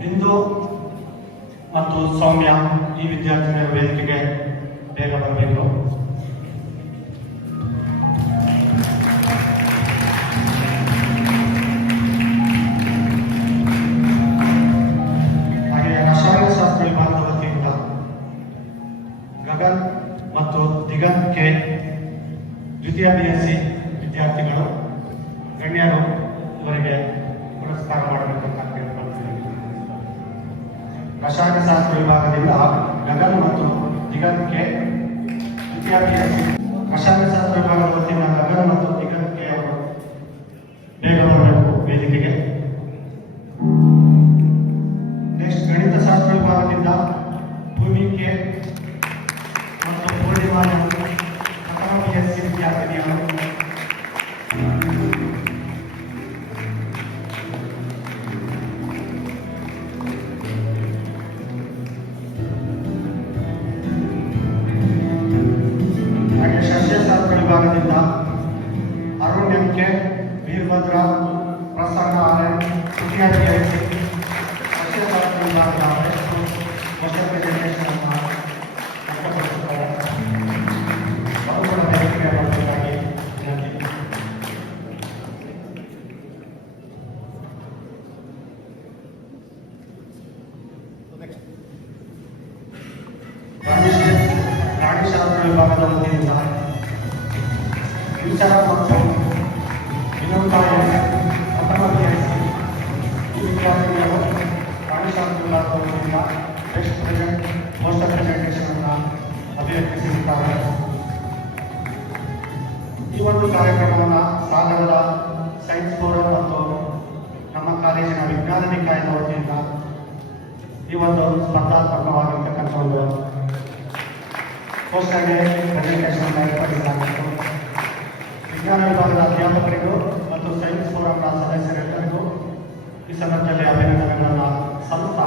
ಬಿಂದು ಮತ್ತು ಸೌಮ್ಯ ಈ ವಿದ್ಯಾರ್ಥಿನಿಯ ವೇದಿಕೆಗೆ ಬೇಗ ಬರಬೇಕು. ಹಾಗೆ ರಸಾಯನಶಾಸ್ತ್ರ ವಿಭಾಗದ ವತಿಯಿಂದ ಗಗನ್ ಮತ್ತು ದಿಗಂತ್ ಕೆ ದ್ವಿತೀಯ BSc ವಿದ್ಯಾರ್ಥಿಗಳು ಗಣ್ಯರು ಇವರಿಗೆ ಪುರಸ್ಕಾರ ಮಾಡಬೇಕಂತ ಕೇಳ್ಕೊಳ್ತೀನಿ. ರಸಾಯನಶಾಸ್ತ್ರ ವಿಭಾಗದಿಂದ ಗಗನ್ ಮತ್ತು ದಿಗಂತ್ ಕೆ ದ್ವಿತೀಯ BSc ರಸಾಯನಶಾಸ್ತ್ರ ವಿಭಾಗದ ವತಿಯಿಂದ ಗಗನ ಮತ್ತು ದಿಗಂತ್ಗೆ ಅವರು ಬೇಗ ಬರಬೇಕು ವೇದಿಕೆಗೆ. ನೆಕ್ಸ್ಟ್ ಗಣಿತಶಾಸ್ತ್ರ ವಿಭಾಗದಿಂದ ಭೂಮಿಕೆ ಮತ್ತು ಪೂರ್ಣಿಮಾ ಪ್ರಥಮ BSc ವಿದ್ಯಾರ್ಥಿನಿಯರು. ಹಾಗೆ ಸಸ್ಯಶಾಸ್ತ್ರ ವಿಭಾಗದಿಂದ Arun M K, Veerabhadra, Prasanna R N, Punyadi I C. ಸಸ್ಯಶಾಸ್ತ್ರ ವಿಭಾಗದ ಹೊಸ ಪ್ರೆಸೆಂಟೇಷನ್ ಅನ್ನು ವ್ಯಕ್ತಪಡಿಸುತ್ತಾರೆ. ಅವರು ಕೂಡ ವೇದಿಕೆಗೆ ಬರಬೇಕಾಗಿ ವಿನಂತಿ. ಪ್ರಾಣಿಶಾಸ್ತ್ರ ವಿಭಾಗದ ವತಿಯಿಂದ ವಿಚಾರ ಮತ್ತು ವಿನೋದಾಯ ಪ್ರಥಮ BSc ಈ ವಿದ್ಯಾರ್ಥಿಗಳು ಪ್ರಾಣಿಶಾಸ್ತ್ರ ವಿಭಾಗದ ವತಿಯಿಂದ ಬೆಸ್ಟ್ ಪ್ರೆಸೆಂಟ್ ಪೋಸ್ಟರ್ ಪ್ರೆಸೆಂಟೇಷನ್ ಅನ್ನು ಅಭಿವ್ಯಕ್ತಿಸಿರುತ್ತಾರೆ. ಈ ಒಂದು ಕಾರ್ಯಕ್ರಮವನ್ನು ಸಾಗರದ ಸೈನ್ಸ್ ಫೋರಂ ಮತ್ತು ನಮ್ಮ ಕಾಲೇಜಿನ ವಿಜ್ಞಾನ ನಿಕಾಯದ ವತಿಯಿಂದ ಈ ಒಂದು ಸ್ಪರ್ಧಾತ್ಮಕವಾಗಿರ್ತಕ್ಕಂಥ ಒಂದು ಪೋಸ್ಟರ್ಗೆ ಪ್ರೆಸೆಂಟೇಷನ್ ಅನ್ನು ಏರ್ಪಡಿಸಲಾಗಿತ್ತು. ವಿಜ್ಞಾನ ವಿಭಾಗದ ಅಧ್ಯಾಪಕರಿಗೂ ಮತ್ತು ಸೈನ್ಸ್ ಫೋರಂನ ಸದಸ್ಯರೆಲ್ಲರಿಗೂ ಈ ಸಂದರ್ಭದಲ್ಲಿ ಅಭಿನಂದನೆಗಳನ್ನು ಸಲ್ಲುತ್ತಾ